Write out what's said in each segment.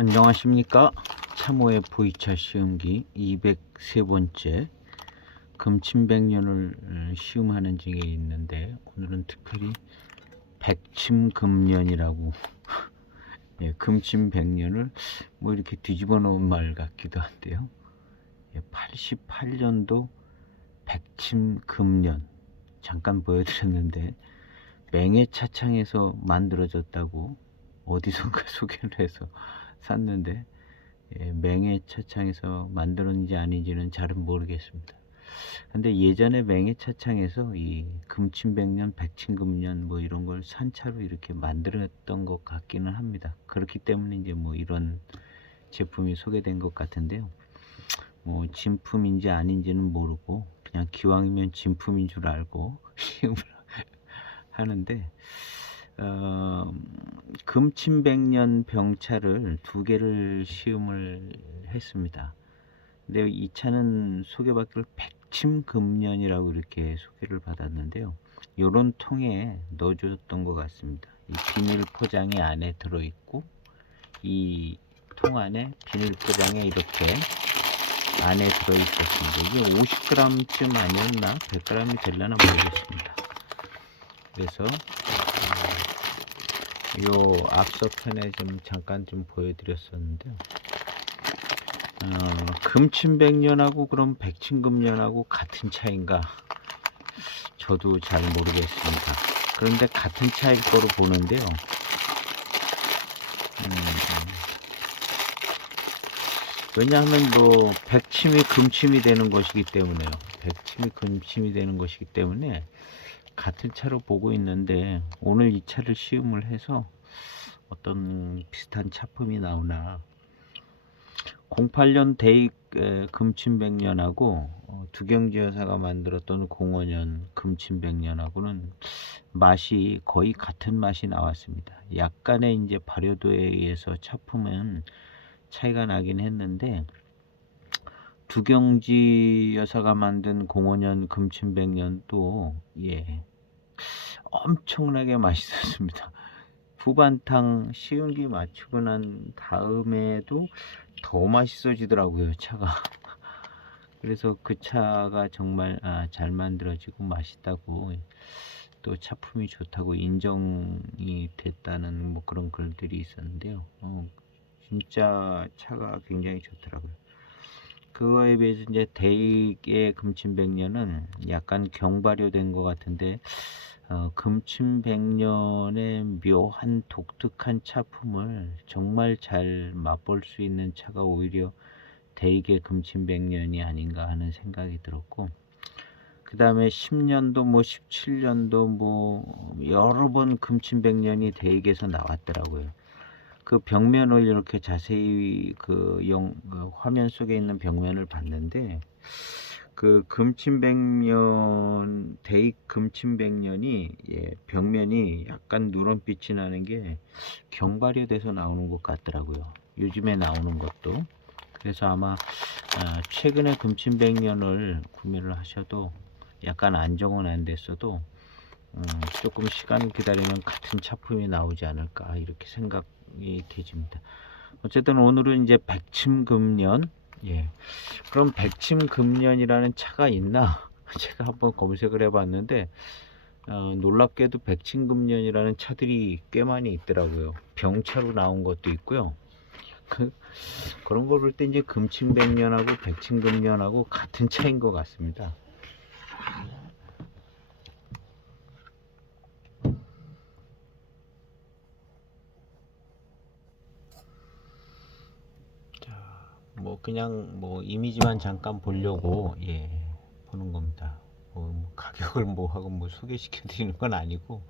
안녕하십니까. 참호의 V차 시험기 203번째 금침백년을 시음하는 중에 있는데, 오늘은 특별히 백침금년이라고 예, 금침백년을 뭐 이렇게 뒤집어 놓은 말 같기도 한데요. 88년도 백침금년 잠깐 보여드렸는데, 맹해차창에서 만들어졌다고 어디선가 소개를 해서 샀는데, 맹해차창에서 만들었는지 아닌지는 잘은 모르겠습니다. 근데 예전에 맹해차창에서 이 금침백년, 백침금년 뭐 이런 걸 산차로 이렇게 만들었던 것 같기는 합니다. 그렇기 때문에 이제 뭐 이런 제품이 소개된 것 같은데요. 뭐 진품인지 아닌지는 모르고 그냥 기왕이면 진품인 줄 알고 시음을 하는데, 금침백년 병차를 두 개를 시음을 했습니다. 근데 이 차는 소개받기를 백침금년이라고 이렇게 소개를 받았는데요. 요런 통에 넣어줬던 것 같습니다. 이 비닐 포장이 안에 들어있고, 이 통 안에 비닐 포장에 이렇게 안에 들어있었습니다. 이게 50g쯤 아니었나 100g이 되려나 모르겠습니다. 그래서 요 앞서 편에 좀 잠깐 좀 보여드렸었는데요. 금침백년하고 그럼 백침금년하고 같은 차인가? 저도 잘 모르겠습니다. 그런데 같은 차일 거로 보는데요. 왜냐하면 뭐 백침이 금침이 되는 것이기 때문에요. 백침이 금침이 되는 것이기 때문에 같은 차로 보고 있는데, 오늘 이 차를 시음을 해서 어떤 비슷한 차품이 나오나, 08년 대익 금침백년하고 두경지 여사가 만들었던 05년 금침백년하고는 맛이 거의 같은 맛이 나왔습니다. 약간의 이제 발효도에 의해서 차품은 차이가 나긴 했는데, 두경지 여사가 만든 05년 금침백년도 엄청나게 맛있었습니다. 후반탕 시음기 맞추고 난 다음에도 더 맛있어지더라고요, 차가. 그래서 그 차가 정말 잘 만들어지고 맛있다고, 또 차품이 좋다고 인정이 됐다는 뭐 그런 글들이 있었는데요. 진짜 차가 굉장히 좋더라고요. 그거에 비해서 이제 대익의 금침백년은 약간 경발효된 것 같은데, 금침백년의 묘한 독특한 차품을 정말 잘 맛볼 수 있는 차가 오히려 대익의 금침백년이 아닌가 하는 생각이 들었고, 그 다음에 10년도 뭐 17년도 뭐 여러 번 금침백년이 대익에서 나왔더라고요. 그 벽면을 이렇게 자세히 그 화면 속에 있는 벽면을 봤는데, 그 금침백년, 대익 금침백년이 벽면이 약간 누런빛이 나는 게 경발효돼서 나오는 것 같더라고요, 요즘에 나오는 것도. 그래서 아마 최근에 금침백년을 구매를 하셔도 약간 안정은 안 됐어도 조금 시간 기다리면 같은 차품이 나오지 않을까 이렇게 생각이 되집니다. 어쨌든 오늘은 이제 백침금년, 그럼 백침금년이라는 차가 있나? 제가 한번 검색을 해봤는데, 놀랍게도 백침금년이라는 차들이 꽤 많이 있더라고요. 병차로 나온 것도 있고요. 그런 걸 볼 때 이제 금침백년하고 백침금년하고 같은 차인 것 같습니다. 뭐 그냥 뭐 이미지만 잠깐 보려고 보는 겁니다. 뭐 가격을 뭐 하고 뭐 소개시켜 드리는 건 아니고,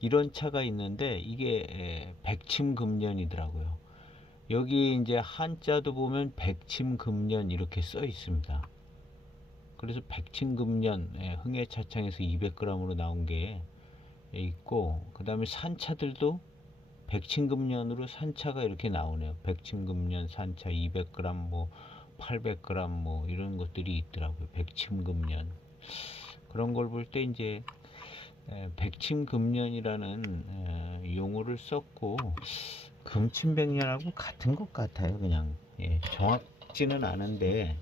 이런 차가 있는데 이게 백침금년이더라고요. 여기 이제 한자도 보면 백침금년 이렇게 써 있습니다. 그래서 백침금년, 흥해차창에서 200g으로 나온 게 있고, 그 다음에 산차들도 백침금년으로 산차가 이렇게 나오네요. 백침금년 산차 200g, 뭐 800g 뭐 이런 것들이 있더라고요. 백침금년. 그런 걸 볼 때 이제 백침금년이라는 용어를 썼고, 금침백년하고 같은 것 같아요. 그냥 정확지는 않은데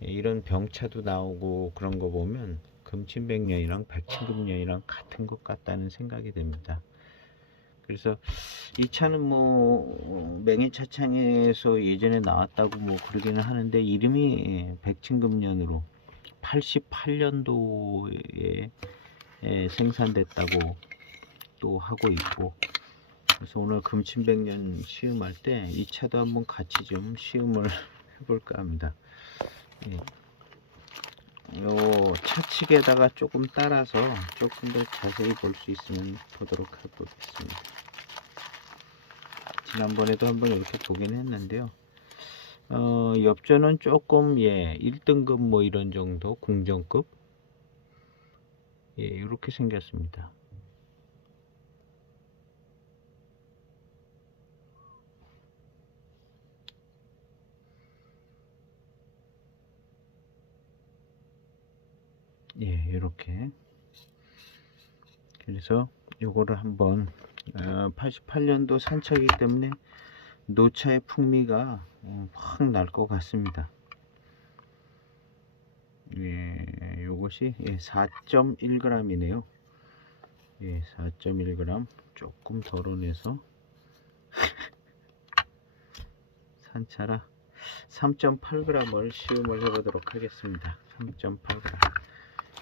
이런 병차도 나오고 그런 거 보면 금침백년이랑 백침금년이랑 같은 것 같다는 생각이 듭니다. 그래서 이 차는 뭐 맹해차창에서 예전에 나왔다고 뭐 그러기는 하는데 이름이 백침금년으로 88년도에 생산됐다고 또 하고 있고, 그래서 오늘 금침백년 시음할 때 이 차도 한번 같이 좀 시음을 해볼까 합니다. 요 차측에다가 조금 따라서 조금 더 자세히 볼 수 있으면 보도록 해보겠습니다. 지난번에도 한번 이렇게 보긴 했는데요. 엽전은 조금 1등급 뭐 이런 정도 궁정급 이렇게 생겼습니다. 이렇게. 그래서 요거를 한번 88년도 산차이기 때문에 노차의 풍미가 확 날 것 같습니다. 요것이 4.1g이네요. 4.1g 조금 덜어내서 산차라 3.8g을 시음을 해보도록 하겠습니다. 3.8g.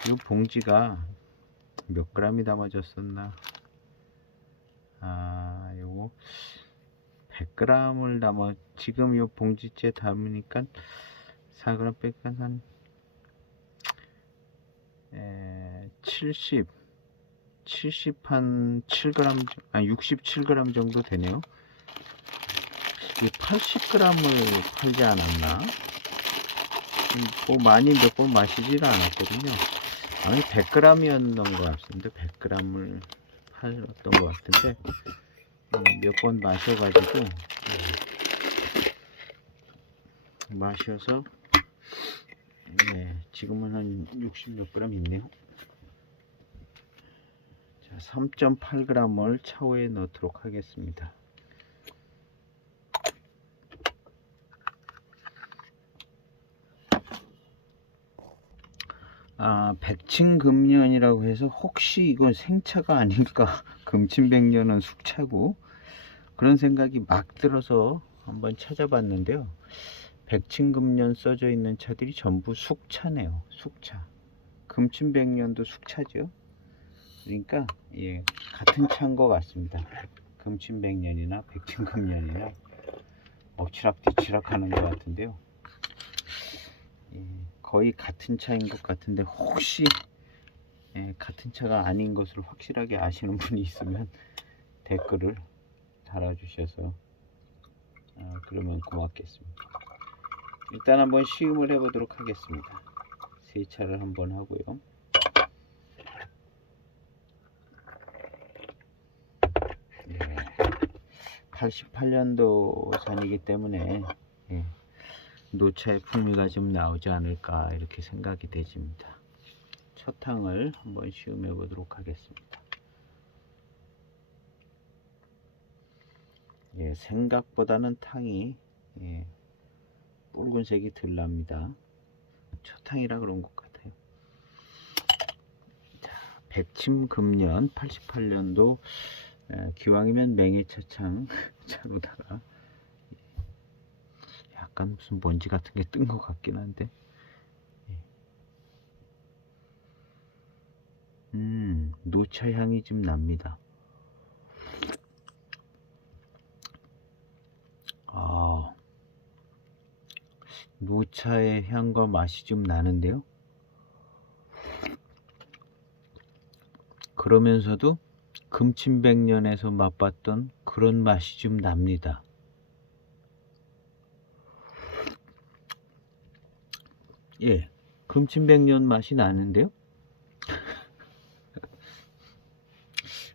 이 봉지가 몇 g이 담아졌었나? 요거 100g을 담아, 지금 요 봉지째 담으니까 4g 빼니까 한 70 한 7g, 67g 정도 되네요. 80g을 팔지 않았나? 뭐 많이 몇 번 마시지는 않았거든요. 아니 100g이었던 것 같은데 100g을 팔았던 것 같은데 몇 번 마셔가지고 마셔서 지금은 한 60 몇 g 있네요. 자, 3.8g을 차후에 넣도록 하겠습니다. 백침금년이라고 해서 혹시 이건 생차가 아닐까, 금침백년은 숙차고, 그런 생각이 막 들어서 한번 찾아봤는데요. 백침금년 써져 있는 차들이 전부 숙차네요. 숙차. 금침백년도 숙차죠. 그러니까 같은 차인 것 같습니다. 금침백년이나 백침금년이나 엎치락뒤치락 하는 것 같은데요. 거의 같은 차인 것 같은데 혹시 같은 차가 아닌 것을 확실하게 아시는 분이 있으면 댓글을 달아주셔서 그러면 고맙겠습니다. 일단 한번 시음을 해보도록 하겠습니다. 세차를 한번 하고요. 88년도 산이기 때문에 노차의 풍미가 좀 나오지 않을까 이렇게 생각이 되집니다. 첫 탕을 한번 시음해 보도록 하겠습니다. 생각보다는 탕이 붉은색이 덜 납니다. 첫 탕이라 그런 것 같아요. 자, 백침금년 88년도 기왕이면 맹해차창 차로다가 약간 무슨 먼지 같은 게 뜬 것 같긴 한데 노차 향이 좀 납니다. 노차의 향과 맛이 좀 나는데요. 그러면서도 금침백년에서 맛봤던 그런 맛이 좀 납니다. 금침백년 맛이 나는데요.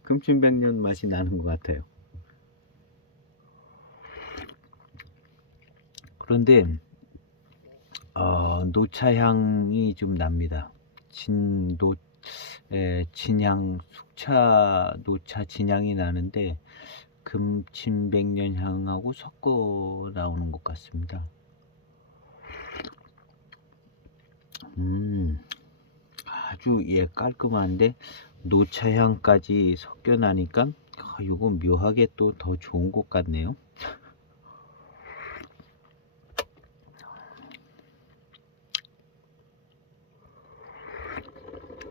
금침백년 맛이 나는 것 같아요. 그런데 노차 향이 좀 납니다. 진향, 숙차 노차 진향이 나는데 금침백년 향하고 섞어 나오는 것 같습니다. 아주 깔끔한데 노차향까지 섞여 나니까 이거 묘하게 또 더 좋은 것 같네요.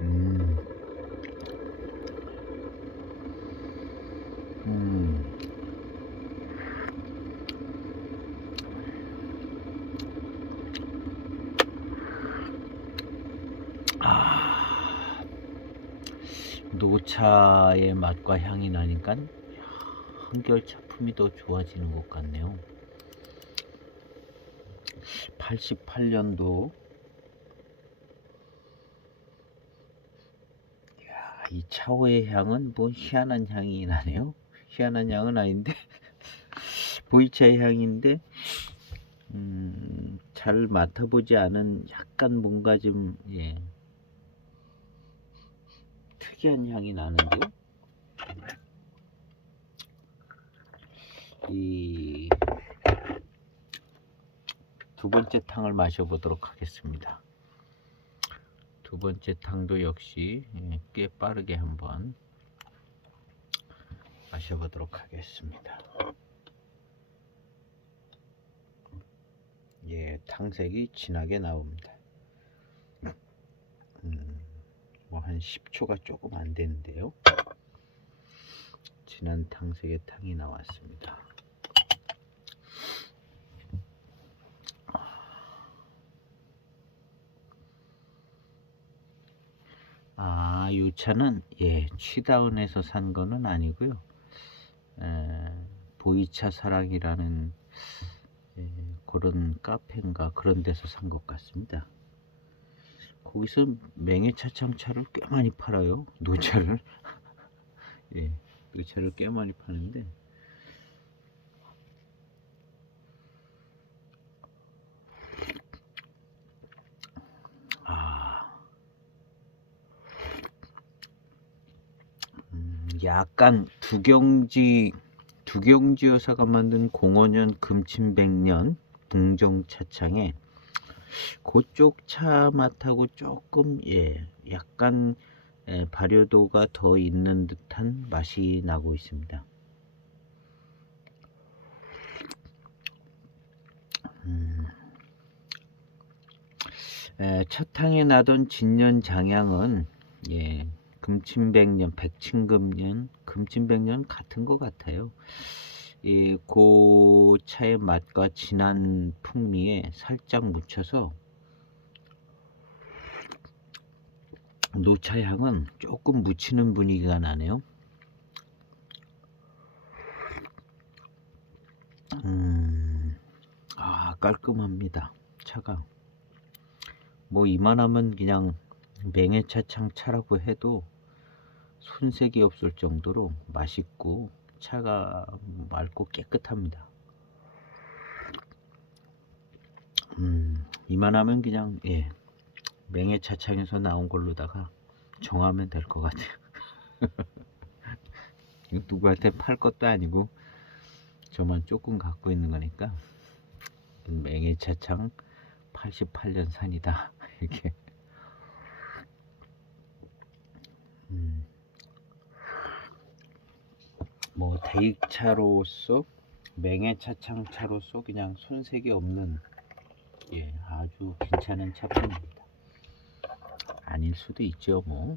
음. 노차의 맛과 향이 나니까 한결 차품이 더 좋아지는 것 같네요. 88년도 이 차오의 향은 뭐 희한한 향이 나네요. 희한한 향은 아닌데 보이차의 향인데 잘 맡아보지 않은 약간 뭔가 좀 특이한 향이 나는데요. 이 두 번째 탕을 마셔보도록 하겠습니다. 두 번째 탕도 역시 꽤 빠르게 한번 마셔보도록 하겠습니다. 탕색이 진하게 나옵니다. 뭐 한 10초가 조금 안 되는데요. 진한 탕색의 탕이 나왔습니다. 이 차는 취다운에서 산 거는 아니고요. 보이차 사랑이라는 그런 카페인가 그런 데서 산 것 같습니다. 거기서 맹해차창차를 꽤 많이 팔아요. 노차를. 노차를 꽤 많이 파는데 약간 두경지 여사가 만든 05년 금침백년 궁정차창에 그쪽 차 맛하고 조금 약간 발효도가 더 있는 듯한 맛이 나고 있습니다. 첫 탕에 나던 진년장향은 금침백년, 백침금년, 금침백년 같은 것 같아요. 그 차의 맛과 진한 풍미에 살짝 묻혀서 노차 향은 조금 묻히는 분위기가 나네요. 깔끔합니다. 차가 뭐 이만하면 그냥 맹해차창 차라고 해도 손색이 없을 정도로 맛있고 차가 맑고 깨끗합니다. 이만하면 그냥 맹해차창에서 나온 걸로다가 정하면 될 것 같아요. 누구한테 팔 것도 아니고 저만 조금 갖고 있는 거니까 맹해차창 88년 산이다 이렇게. 뭐 대익차로서 맹해차창 차로서 그냥 손색이 없는 아주 괜찮은 차품입니다. 아닐 수도 있죠 뭐.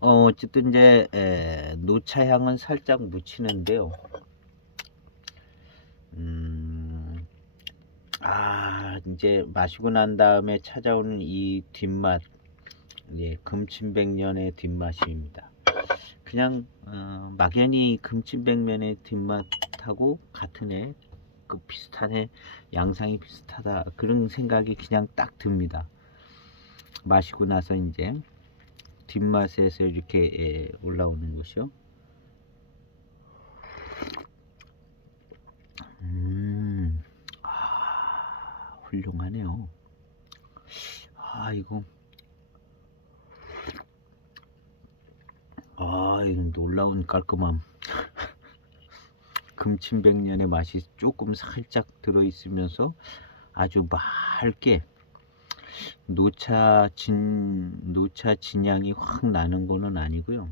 어쨌든 이제 노차향은 살짝 묻히는데요. 이제 마시고 난 다음에 찾아오는 이 뒷맛, 금침백년의 뒷맛입니다. 그냥 막연히 금침백년의 뒷맛하고 같은 그 비슷한 양상이 비슷하다 그런 생각이 그냥 딱 듭니다. 마시고 나서 이제 뒷맛에서 이렇게 올라오는 것이요. 훌륭하네요. 이거 이 놀라운 깔끔함. 금침백년의 맛이 조금 살짝 들어있으면서 아주 맑게 노차 진향이 확 나는 거는 아니고요.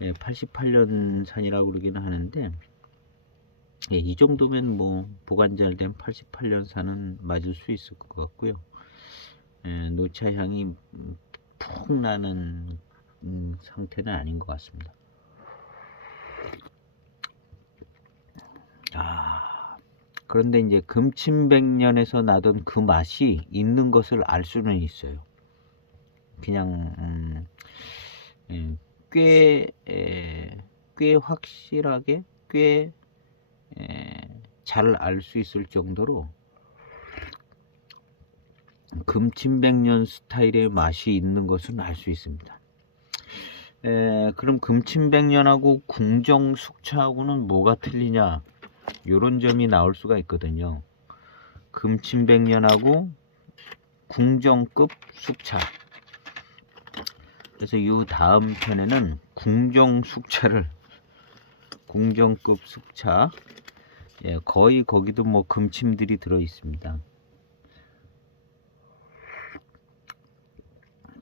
88년 산이라고 그러기는 하는데, 이 정도면 뭐 보관 잘 된 88년 산은 맞을 수 있을 것 같고요. 노차 향이 푹 나는 상태는 아닌 것 같습니다. 그런데 이제 금침백년에서 나던 그 맛이 있는 것을 알 수는 있어요. 그냥 꽤 확실하게 꽤 잘 알 수 있을 정도로 금침백년 스타일의 맛이 있는 것은 알 수 있습니다. 그럼 금침백년하고 궁정숙차하고는 뭐가 틀리냐, 요런 점이 나올 수가 있거든요. 금침백년하고 궁정급 숙차. 그래서 이 다음 편에는 궁정급 숙차, 거의 거기도 뭐 금침들이 들어 있습니다.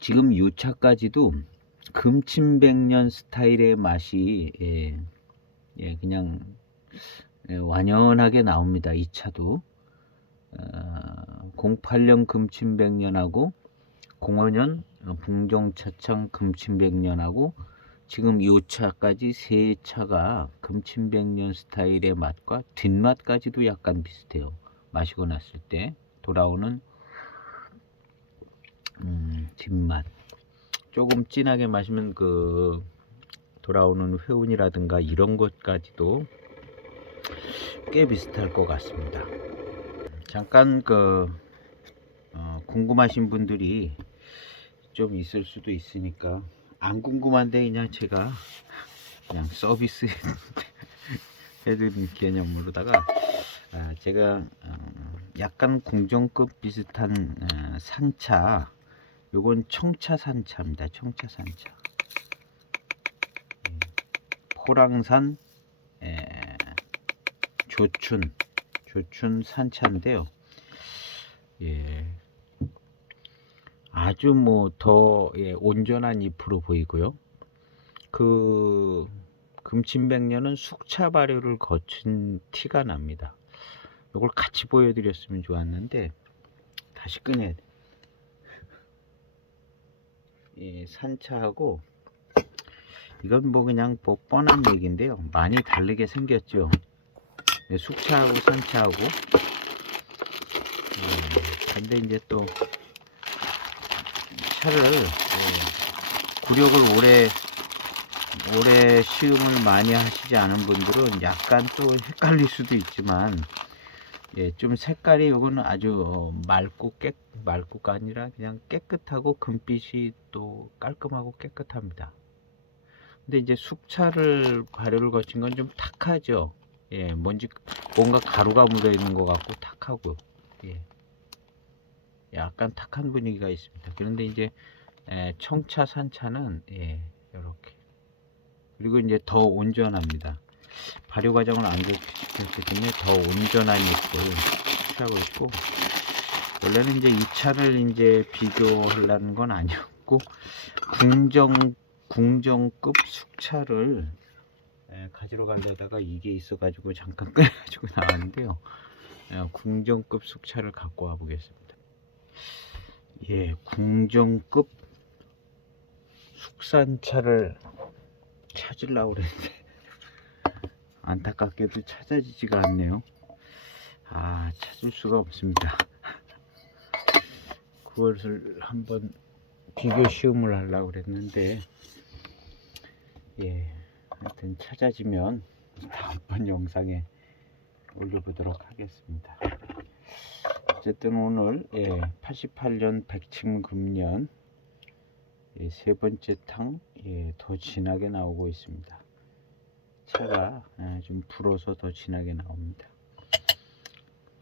지금 이 차까지도 금침백년 스타일의 맛이 그냥 완연하게 나옵니다. 이 차도 08년 금침백년하고 05년 궁정차창 금침백년하고 지금 이 차까지 세 차가 금침백년 스타일의 맛과 뒷맛까지도 약간 비슷해요. 마시고 났을 때 돌아오는 뒷맛. 조금 진하게 마시면 그 돌아오는 회운이라든가 이런 것까지도 꽤 비슷할 것 같습니다. 잠깐 궁금하신 분들이 좀 있을 수도 있으니까, 안 궁금한데 그냥 제가 그냥 서비스 해드린 개념으로다가 제가 약간 궁정급 비슷한 산차, 요건 청차산차입니다. 청차산차. 호랑산 조춘 산차인데요. 아주 뭐 더 온전한 잎으로 보이고요. 그 금침백년은 숙차 발효를 거친 티가 납니다. 이걸 같이 보여드렸으면 좋았는데 다시 꺼내야 돼. 산차하고 이건 뭐 그냥 뭐 뻔한 얘기인데요. 많이 다르게 생겼죠. 숙차하고 산차하고. 근데 이제 또 차를 구력을 오래 시음을 많이 하시지 않은 분들은 약간 또 헷갈릴 수도 있지만, 좀 색깔이 요거는 아주 맑고가 아니라 그냥 깨끗하고 금빛이 또 깔끔하고 깨끗합니다. 근데 이제 숙차를 발효를 거친 건 좀 탁하죠. 뭔가 가루가 묻어 있는 것 같고 탁하고, 약간 탁한 분위기가 있습니다. 그런데 이제 청차 산차는 이렇게, 그리고 이제 더 온전합니다. 발효 과정을 안 거쳤기 때문에 더 온전한 잎을 취하고 있고, 원래는 이제 이 차를 이제 비교하려는 건 아니었고, 궁정급 숙차를 가지러 가려다가 이게 있어가지고 잠깐 꺼내가지고 나왔는데요. 궁정급 숙차를 갖고 와 보겠습니다. 궁정급 숙산차를 찾으려고 그랬는데 안타깝게도 찾아지지가 않네요. 찾을 수가 없습니다. 그것을 한번 비교 시음을 하려고 그랬는데, 하여튼 찾아지면 다음번 영상에 올려보도록 하겠습니다. 어쨌든 오늘 88년 백침금년 세 번째 탕 더 진하게 나오고 있습니다. 차가 좀 불어서 더 진하게 나옵니다.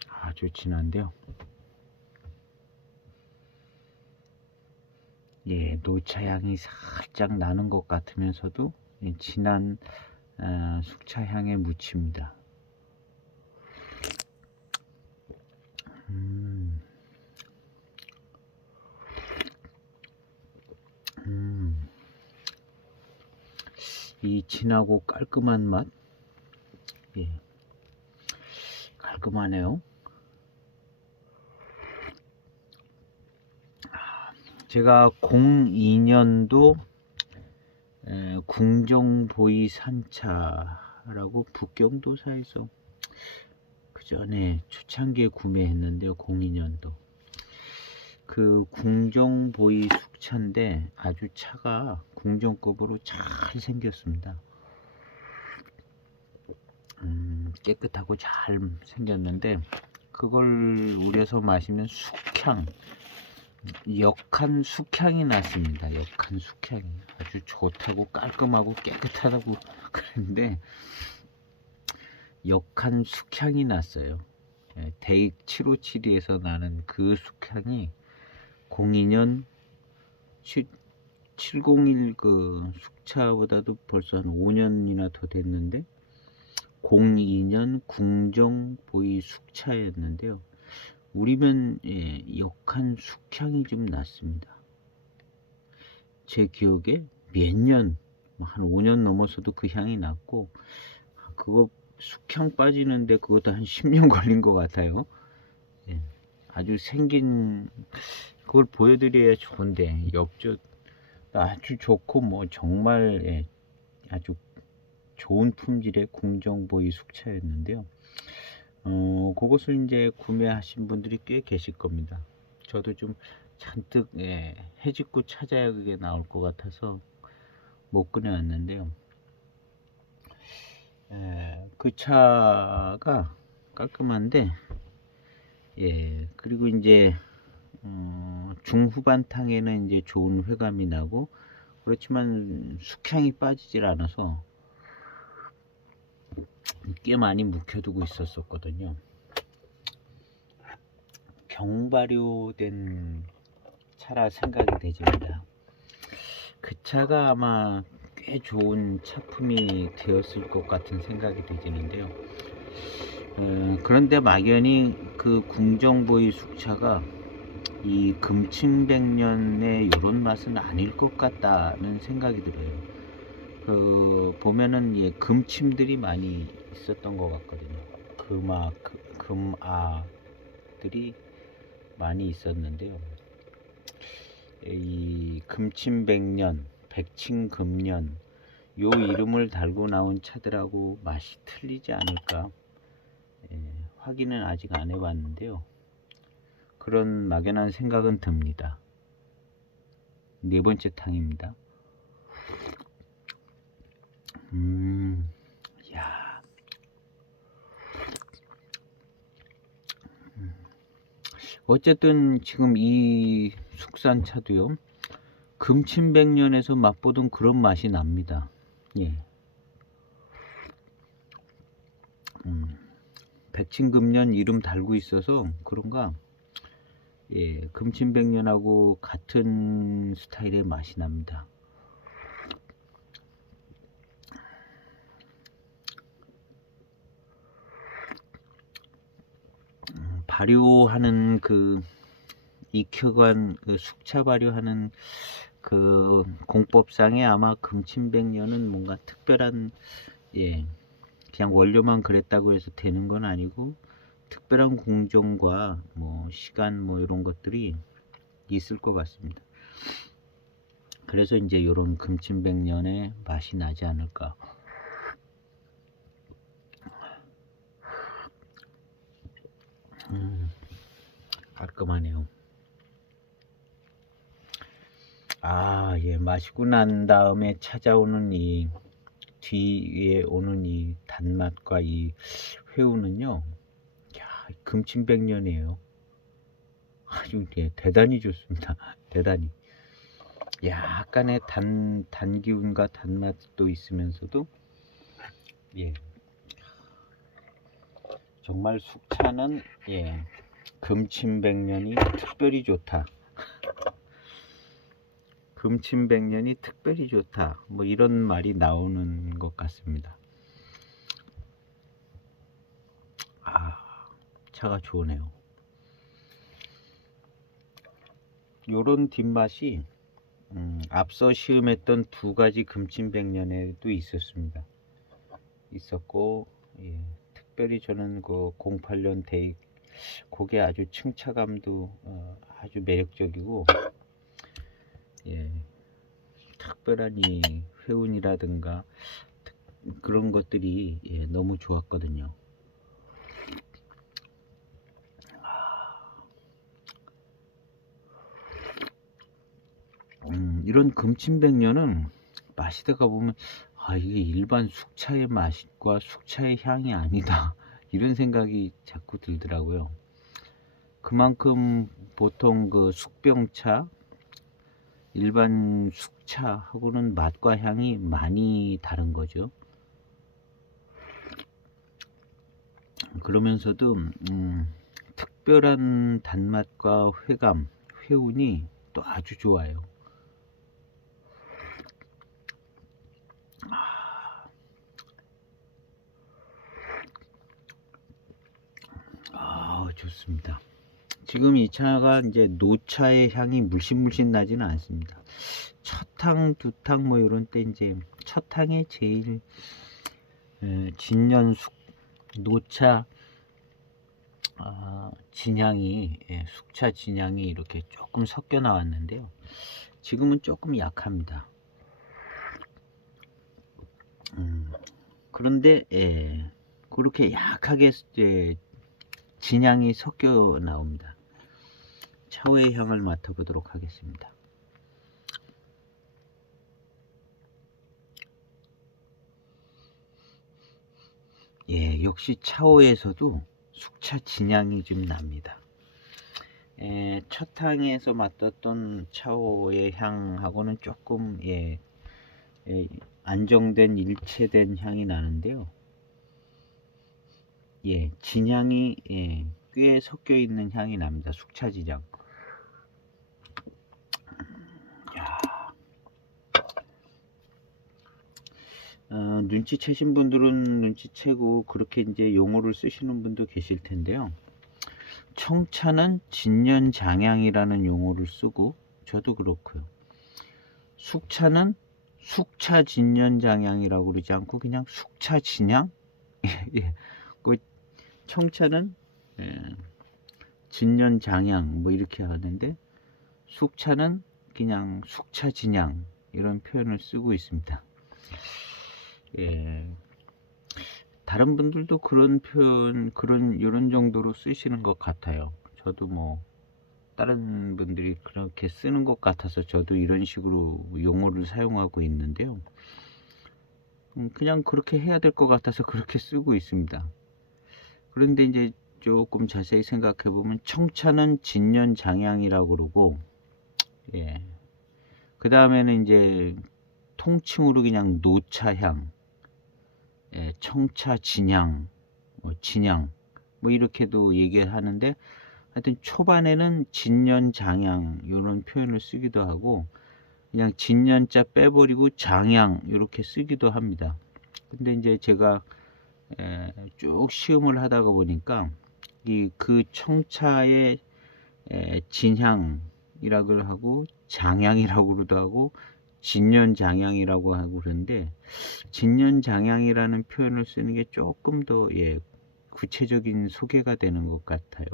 아주 진한데요. 예, 녹차 향이 살짝 나는 것 같으면서도 진한 숙차 향에 묻힙니다. 음, 이 진하고 깔끔한 맛, 예, 깔끔하네요. 제가 02년도 궁정보이 산차라고 북경도사에서 그 전에 초창기에 구매했는데요. 02년도 그 궁정보이 숙차인데 아주 차가 궁정급으로 잘 생겼습니다. 깨끗하고 잘 생겼는데 그걸 우려서 마시면 숙향, 역한 숙향이 났습니다. 역한 숙향이 아주 좋다고 깔끔하고 깨끗하다고 그랬는데 역한 숙향이 났어요. 대익 757에서 나는 그 숙향이 02년 701 그 숙차보다도 벌써 한 5년이나 더 됐는데 02년 궁정보이 숙차였는데요. 우리면 역한 숙향이 좀 났습니다. 제 기억에 몇 년, 한 5년 넘어서도 그 향이 났고 그거 숙향 빠지는데 그것도 한 10년 걸린 것 같아요. 예, 아주 생긴 그걸 보여드려야 좋은데 엽조 아주 좋고 뭐 정말 아주 좋은 품질의 궁정보이 숙차였는데요. 그것을 이제 구매하신 분들이 꽤 계실 겁니다. 저도 좀 잔뜩 해집고 찾아야 그게 나올 것 같아서 못 꺼내왔는데요. 그 차가 깔끔한데 그리고 이제 중후반탕에는 이제 좋은 회감이 나고 그렇지만 숙향이 빠지질 않아서 꽤 많이 묵혀두고 있었거든요. 경발효된 차라 생각이 되집니다. 그 차가 아마 꽤 좋은 차품이 되었을 것 같은 생각이 되지는데요. 그런데 막연히 그 궁정보이 숙차가 이 금침백년의 이런 맛은 아닐 것 같다는 생각이 들어요. 그 보면은 금침들이 많이 있었던 것 같거든요. 금아들이 많이 있었는데요. 이 금침백년, 백침금년 요 이름을 달고 나온 차들하고 맛이 틀리지 않을까 확인은 아직 안 해봤는데요. 그런 막연한 생각은 듭니다. 네 번째 탕입니다. 야, 어쨌든 지금 이 숙산차도요. 금침백년에서 맛보던 그런 맛이 납니다. 예. 백침금년 이름 달고 있어서 그런가 금침백년하고 같은 스타일의 맛이 납니다. 발효하는 그 익혀간 그 숙차 발효하는 그 공법상에 아마 금침백년은 뭔가 특별한 그냥 원료만 그랬다고 해서 되는 건 아니고 특별한 공정과 뭐 시간 뭐 이런 것들이 있을 것 같습니다. 그래서 이제 이런 금침백년의 맛이 나지 않을까. 깔끔하네요. 마시고 난 다음에 찾아오는 이 뒤에 오는 이 단맛과 이 회우는요, 금침백년이에요. 아주 대단히 좋습니다. 대단히. 약간의 단 기운과 단맛도 있으면서도 정말 숙차는 금침백년이 특별히 좋다. 금침백년이 특별히 좋다, 뭐 이런 말이 나오는 것 같습니다. 차가 좋으네요. 요런 뒷맛이 앞서 시음했던 두 가지 금침백년에도 있었고, 예, 특별히 저는 그 08년 대익 그게 아주 층차감도 아주 매력적이고, 예, 특별한 이 회운이라든가 그런 것들이, 예, 너무 좋았거든요. 이런 금침백년은 마시다가 보면 이게 일반 숙차의 맛과 숙차의 향이 아니다, 이런 생각이 자꾸 들더라고요. 그만큼 보통 그 숙병차, 일반 숙차하고는 맛과 향이 많이 다른 거죠. 그러면서도 특별한 단맛과 회감, 회운이 또 아주 좋아요. 좋습니다. 지금 이 차가 이제 노차의 향이 물씬 나지는 않습니다. 첫 탕, 두 탕 뭐 이런 때 이제 첫 탕에 제일 진년숙 노차 진향이, 숙차 진향이 이렇게 조금 섞여 나왔는데요. 지금은 조금 약합니다. 그런데 그렇게 약하게 진향이 섞여 나옵니다. 차오의 향을 맡아보도록 하겠습니다. 역시 차오에서도 숙차 진향이 좀 납니다. 첫 탕에서 맡았던 차오의 향하고는 조금 안정된 일체된 향이 나는데요. 진향이 꽤 섞여 있는 향이 납니다. 숙차 진향. 눈치채신 분들은 눈치채고 그렇게 이제 용어를 쓰시는 분도 계실 텐데요. 청차는 진년장향이라는 용어를 쓰고, 저도 그렇고요. 숙차는 숙차 진년장향이라고 그러지 않고 그냥 숙차 진향? 그 청차는 진년장향 뭐 이렇게 하는데, 숙차는 그냥 숙차 진향 이런 표현을 쓰고 있습니다. 다른 분들도 그런 표현, 이런 정도로 쓰시는 것 같아요. 저도 뭐 다른 분들이 그렇게 쓰는 것 같아서 저도 이런 식으로 용어를 사용하고 있는데요. 그냥 그렇게 해야 될 것 같아서 그렇게 쓰고 있습니다. 그런데 이제 조금 자세히 생각해 보면 청차는 진년장향이라고 그러고, 그 다음에는 이제 통칭으로 그냥 노차향, 청차 진향, 진향 뭐 이렇게도 얘기하는데, 하여튼 초반에는 진년장향 이런 표현을 쓰기도 하고, 그냥 진년자 빼버리고 장향 이렇게 쓰기도 합니다. 근데 이제 제가 쭉 시음을 하다가 보니까 그 청차의 진향이라고 하고 장향이라고도 하고 진년장향이라고 하고 그러는데, 진년장향이라는 표현을 쓰는 게 조금 더 구체적인 소개가 되는 것 같아요.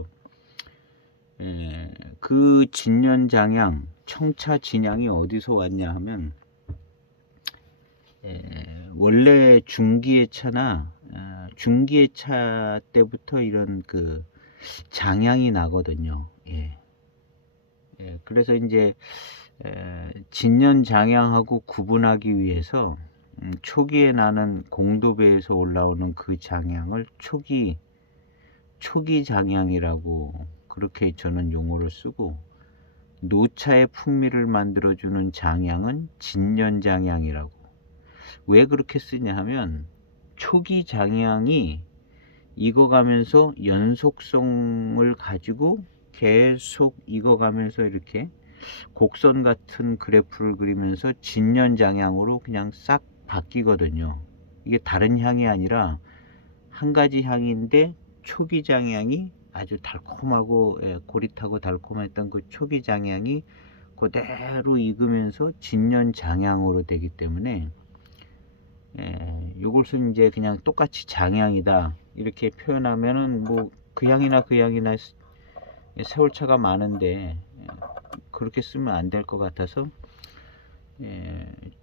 그 진년장향, 청차 진향이 어디서 왔냐 하면, 원래 중기의 차나 중기의 차 때부터 이런 그 장향이 나거든요. 그래서 이제 진년장향하고 구분하기 위해서 초기에 나는 공도배에서 올라오는 그 장향을 초기 장향이라고 그렇게 저는 용어를 쓰고, 노차의 풍미를 만들어주는 장향은 진년장향이라고. 왜 그렇게 쓰냐 하면, 초기 장향이 익어가면서 연속성을 가지고 계속 익어가면서 이렇게 곡선 같은 그래프를 그리면서 진년장향으로 그냥 싹 바뀌거든요. 이게 다른 향이 아니라 한 가지 향인데 초기 장향이 아주 달콤하고 고릿하고 달콤했던 그 초기 장향이 그대로 익으면서 진년 장향으로 되기 때문에 이것을 이제 그냥 똑같이 장향이다 이렇게 표현하면은 뭐 그 향이나 그 향이나 세월차가 많은데 그렇게 쓰면 안 될 것 같아서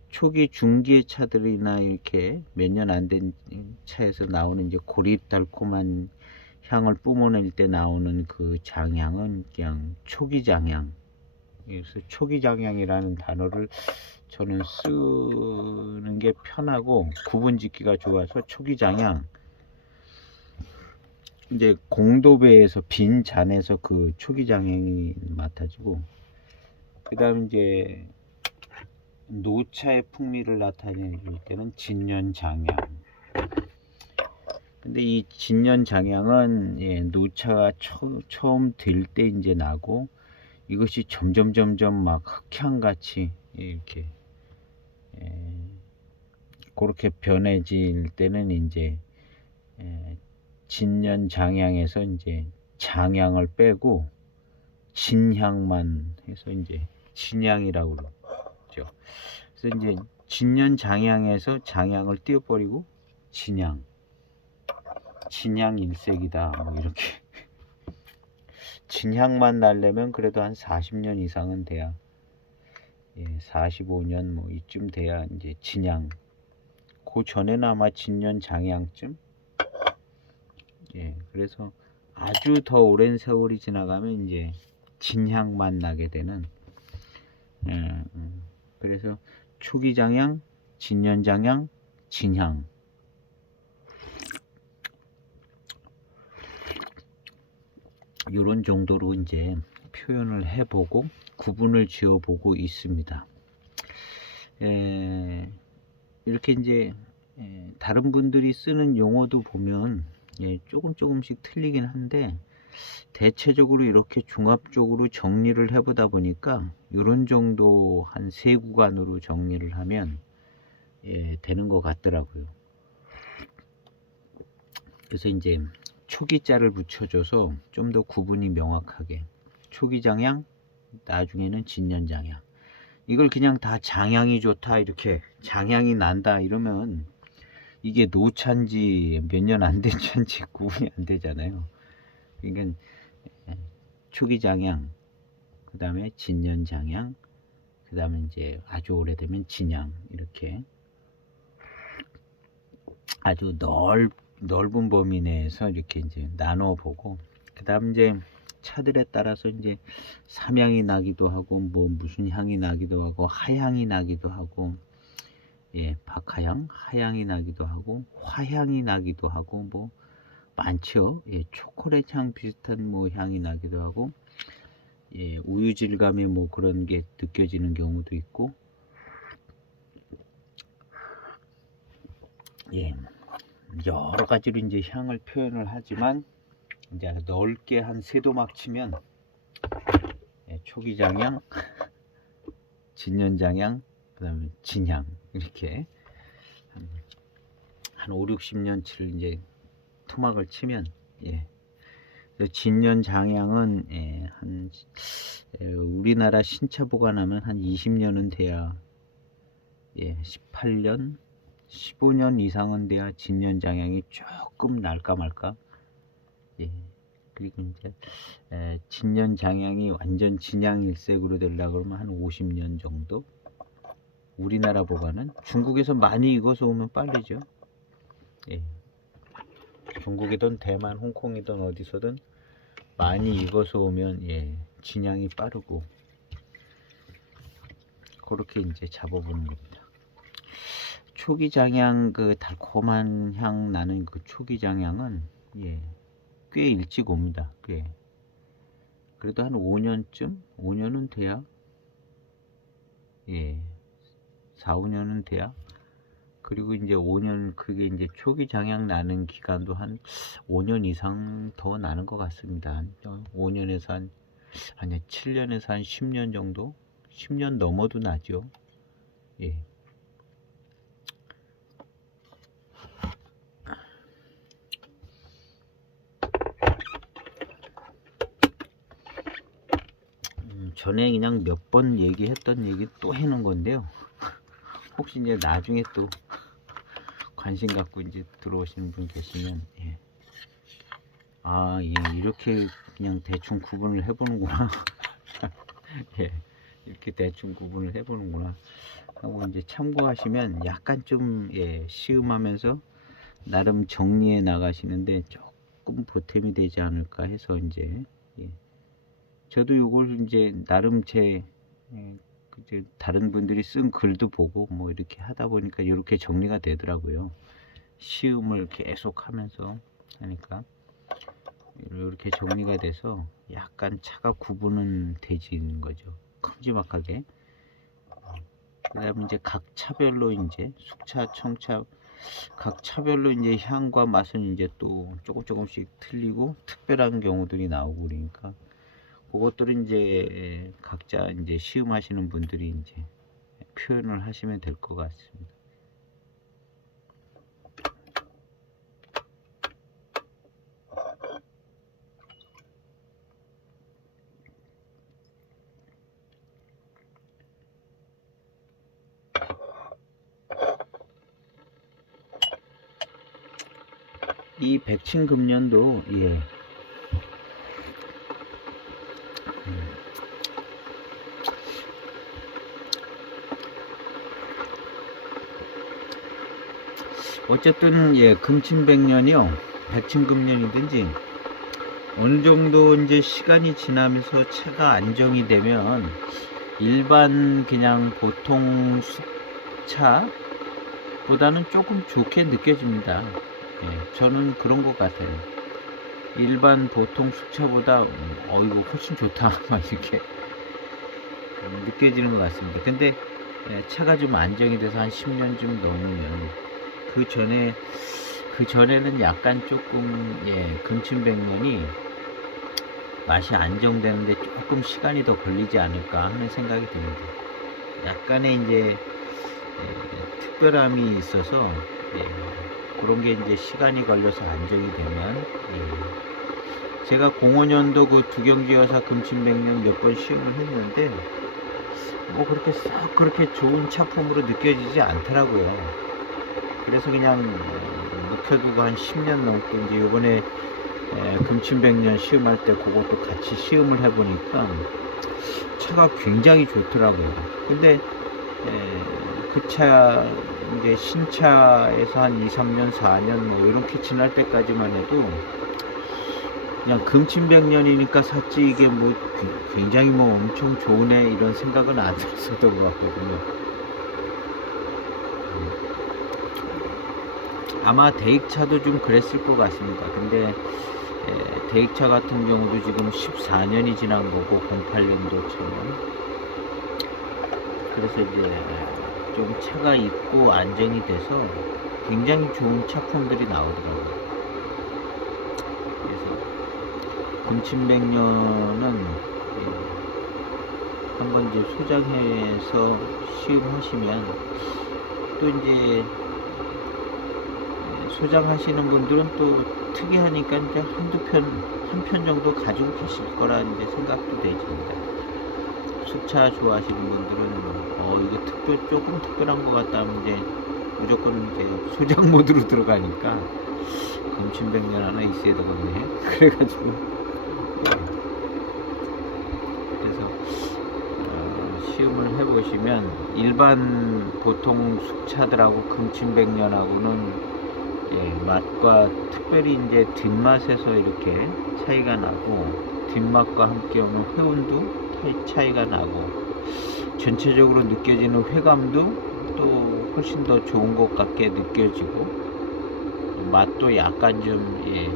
초기 중기의 차들이나 이렇게 몇 년 안 된 차에서 나오는 이제 고릿 달콤한 향을 뿜어낼 때 나오는 그 장향은 그냥 초기 장향. 그래서 초기 장향이라는 단어를 저는 쓰는 게 편하고 구분 짓기가 좋아서 초기 장향. 이제 공도배에서 빈 잔에서 그 초기 장향이 맡아지고, 그다음 이제 노차의 풍미를 나타낼 때는 진년장향. 근데 이 진년장향은 노차가 처음 될 때 이제 나고, 이것이 점점 막 흑향같이 이렇게 그렇게 변해질 때는 이제 진년장향에서 이제 장향을 빼고 진향만 해서 이제 진향이라고 그러죠. 그래서 이제 진년장향에서 장향을 띄워버리고 진향 일색이다 뭐 이렇게. 진향만 나려면 그래도 한 40년 이상은 돼야, 45년 뭐 이쯤 돼야 이제 진향. 그 전에는 아마 진년장향쯤. 그래서 아주 더 오랜 세월이 지나가면 이제 진향만 나게 되는. 그래서 초기장향, 진년장향, 진향. 이런 정도로 이제 표현을 해보고 구분을 지어보고 있습니다. 이렇게 이제 다른 분들이 쓰는 용어도 보면 조금씩 틀리긴 한데, 대체적으로 이렇게 종합적으로 정리를 해보다 보니까 이런 정도 한 3구간으로 정리를 하면 되는 것 같더라고요. 그래서 이제 초기자를 붙여줘서 좀 더 구분이 명확하게, 초기장향, 나중에는 진년장향. 이걸 그냥 다 장향이 좋다 이렇게 장향이 난다 이러면 이게 노차인지 몇 년 안 된 차인지 구분이 안 되잖아요. 그러니까 초기장향, 그 다음에 진년장향, 그 다음에 이제 아주 오래되면 진향, 이렇게 아주 넓은 범위 내에서 이렇게 이제 나눠 보고, 그 다음 이제 차들에 따라서 이제 삼향이 나기도 하고 뭐 무슨 향이 나기도 하고 하향이 나기도 하고, 박하향, 하향이 나기도 하고 화향이 나기도 하고 뭐 많죠. 초콜릿 향 비슷한 뭐 향이 나기도 하고, 우유 질감의 뭐 그런 게 느껴지는 경우도 있고, 여러 가지로 이제 향을 표현을 하지만, 이제 넓게 한 3도막 치면 초기장향, 진년장향, 그 다음에 진향, 이렇게 한 5, 60년치를 이제 토막을 치면, 진년장향은 우리나라 신차 보관하면 한 20년은 돼야, 18년, 15년 이상은 돼야 진년장향이 조금 날까 말까. 그리고 이제 진년장향이 완전 진향일색으로 되려고 그러면 한 50년 정도. 우리나라 보관은 중국에서 많이 익어서 오면 빠르죠. 중국이든 대만, 홍콩이든 어디서든 많이 익어서 오면 진향이 빠르고, 그렇게 이제 잡아보는 겁니다. 초기장향, 그 달콤한 향 나는 그 초기장향은 꽤 일찍 옵니다. 꽤. 그래도 한 5년은 돼야, 4, 5년은 돼야. 그리고 이제 5년, 그게 이제 초기 장향 나는 기간도 한 5년 이상 더 나는 것 같습니다. 5년에서 한 아니 7년에서 한 10년 정도? 10년 넘어도 나죠. 예. 전에 그냥 몇 번 얘기했던 얘기 또 해놓은 건데요. 혹시 이제 나중에 또 관심 갖고 이제 들어오시는 분 계시면, 예. 아, 예, 이렇게 그냥 대충 구분을 해보는구나. 예, 이렇게 대충 구분을 해보는구나 하고 이제 참고하시면 약간 좀, 예, 시음하면서 나름 정리해 나가시는데 조금 보탬이 되지 않을까 해서 이제, 예. 저도 요걸 이제 나름 제, 예, 이제 다른 분들이 쓴 글도 보고 뭐 이렇게 하다 보니까 이렇게 정리가 되더라고요. 시음을 계속 하면서 하니까 이렇게 정리가 돼서 약간 차가 구분은 되지는 거죠. 큼지막하게. 그 다음에 이제 각 차별로 이제 숙차, 청차 각 차별로 이제 향과 맛은 이제 또 조금씩 틀리고 특별한 경우들이 나오고 그러니까 그것들은 이제 각자 이제 시음하시는 분들이 이제 표현을 하시면 될 것 같습니다. 이 백친금년도, 예, 어쨌든 예, 금친백년이요, 백친금년이든지 어느 정도 이제 시간이 지나면서 차가 안정이 되면 일반 그냥 보통 숙차보다는 조금 좋게 느껴집니다. 예, 저는 그런 것 같아요. 일반 보통 숙차보다 이거 훨씬 좋다 막 이렇게 느껴지는 것 같습니다. 근데 예, 차가 좀 안정이 돼서 한 10년쯤 넘으면 그 전에는 약간 조금, 예, 금친백년이 맛이 안정되는데 조금 시간이 더 걸리지 않을까 하는 생각이 듭니다. 약간의 이제, 예, 특별함이 있어서, 예, 그런 게 이제 시간이 걸려서 안정이 되면, 예, 제가 05년도 그 두경지 여사 금친백년 몇 번 시음을 했는데 뭐 그렇게 싹 그렇게 좋은 차품으로 느껴지지 않더라고요. 그래서 그냥 묵혀두고 한 10년 넘고 이제 요번에 금친백년 시음할 때 그것도 같이 시음을 해보니까 차가 굉장히 좋더라고요. 근데 그 차 이제 신차에서 한 2, 3년, 4년 뭐 이렇게 지날 때까지만 해도 그냥 금친백년이니까 샀지 이게 뭐 굉장히 뭐 엄청 좋으네 이런 생각은 안 들었었던 것 같거든요. 아마 대익차도 좀 그랬을 것 같습니다. 근데 대익차 같은 경우도 지금 14년이 지난 거고 08년도처럼 그래서 이제 좀 차가 있고 안정이 돼서 굉장히 좋은 차품들이 나오더라고요. 그래서 금친백년은 한번 이제 소장해서 시음하시면 또 이제 소장하시는 분들은 또 특이하니까 이제 한 편 정도 가지고 계실 거라 이제 생각도 되집니다. 수차 좋아하시는 분들은 이게 조금 특별한 것 같다 하면 이제 무조건 이제 소장 모드로 들어가니까 금친백년 하나 있어야 되겠네. 그래가지고 그래서 시음을 해보시면 일반 보통 숙차들하고 금친백년하고는, 예, 맛과 특별히 이제 뒷맛에서 이렇게 차이가 나고 뒷맛과 함께 오는 회운도 차이가 나고 전체적으로 느껴지는 회감도 또 훨씬 더 좋은 것 같게 느껴지고 맛도 약간 좀, 예,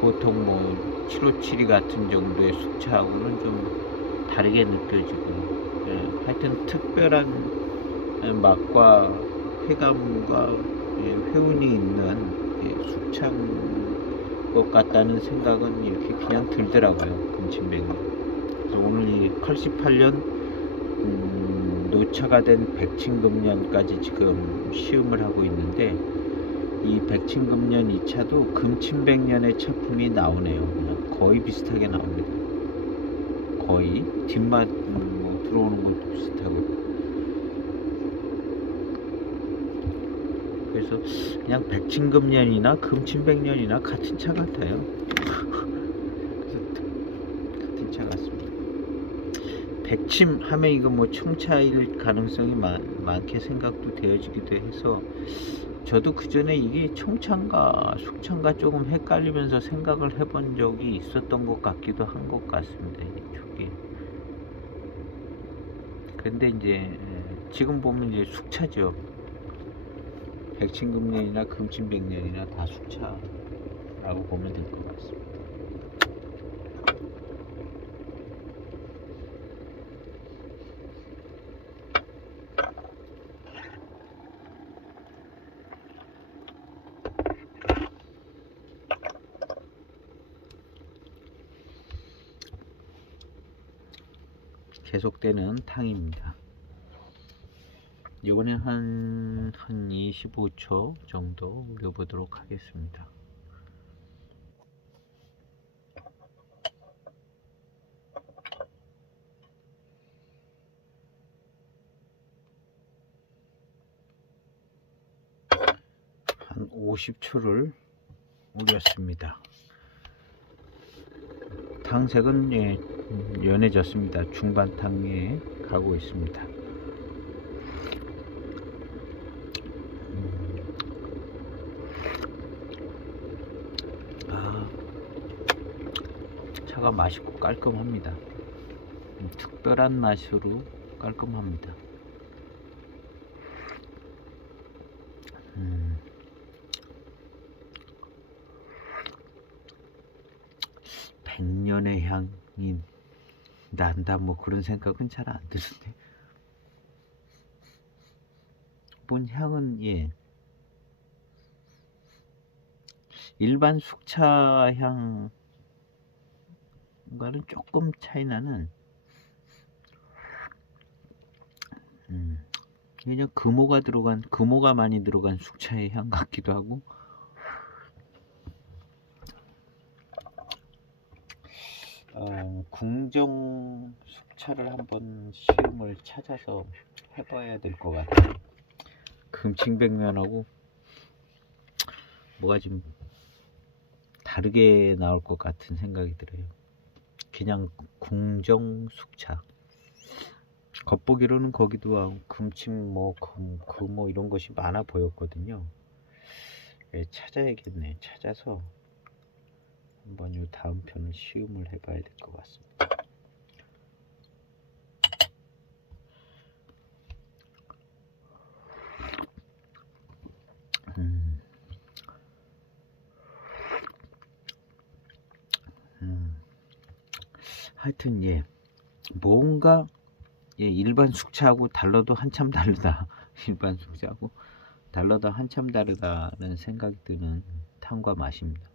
보통 뭐 757 같은 정도의 숙차하고는 좀 다르게 느껴지고, 예, 하여튼 특별한 맛과 회감과, 예, 회운이 있는, 예, 것 같다는 생각은 이렇게 그냥 들더라고요. 금침백년. 그래서 오늘 이 88년 노차가 된 백친금년까지 지금 시음을 하고 있는데, 이 백친금년 2차도 금침백년의 차품이 나오네요. 그냥 거의 비슷하게 나옵니다. 거의 뒷맛 뭐 들어오는 것도 비슷하고. 그래서 그냥 백친금년이나 금침백년이나 같은 차 같아요. 그래서 같은 차 같습니다. 백침 하면 이거 뭐 총차일 가능성이 많게 생각도 되어지기도 해서, 저도 그 전에 이게 총차인가 속차인가 조금 헷갈리면서 생각을 해본 적이 있었던 것 같기도 한 것 같습니다. 이쪽에. 근데 이제 지금 보면 이제 숙차죠. 백친금년이나 금침백년이나 다 숙차라고 보면 될 것 같습니다. 계속되는 탕입니다. 이번에 한 25초 정도 우려보도록 하겠습니다. 한 50초를 우렸습니다. 탕색은 연해졌습니다. 중반탕에 가고 있습니다. 차가 맛있고 깔끔합니다. 특별한 맛으로 깔끔합니다. 백년의 향이 난다 뭐 그런 생각은 잘 안 드는데, 본 향은 일반 숙차 향과는 조금 차이 나는, 그냥 금오가 많이 들어간 숙차의 향 같기도 하고, 궁정 숙차를 한번 시음을 찾아서 해봐야 될 것 같아요. 금침백년하고 뭐가 좀 다르게 나올 것 같은 생각이 들어요. 그냥 궁정 숙차. 겉보기로는 거기도 금침 금뭐 이런 것이 많아 보였거든요. 찾아야겠네. 찾아서 한번 요 다음 편을 시음을 해봐야 될 것 같습니다. 하여튼 뭔가 일반 숙차하고 달라도 한참 다르다. 일반 숙차하고 달라도 한참 다르다는 생각이 드는 탕과 맛입니다.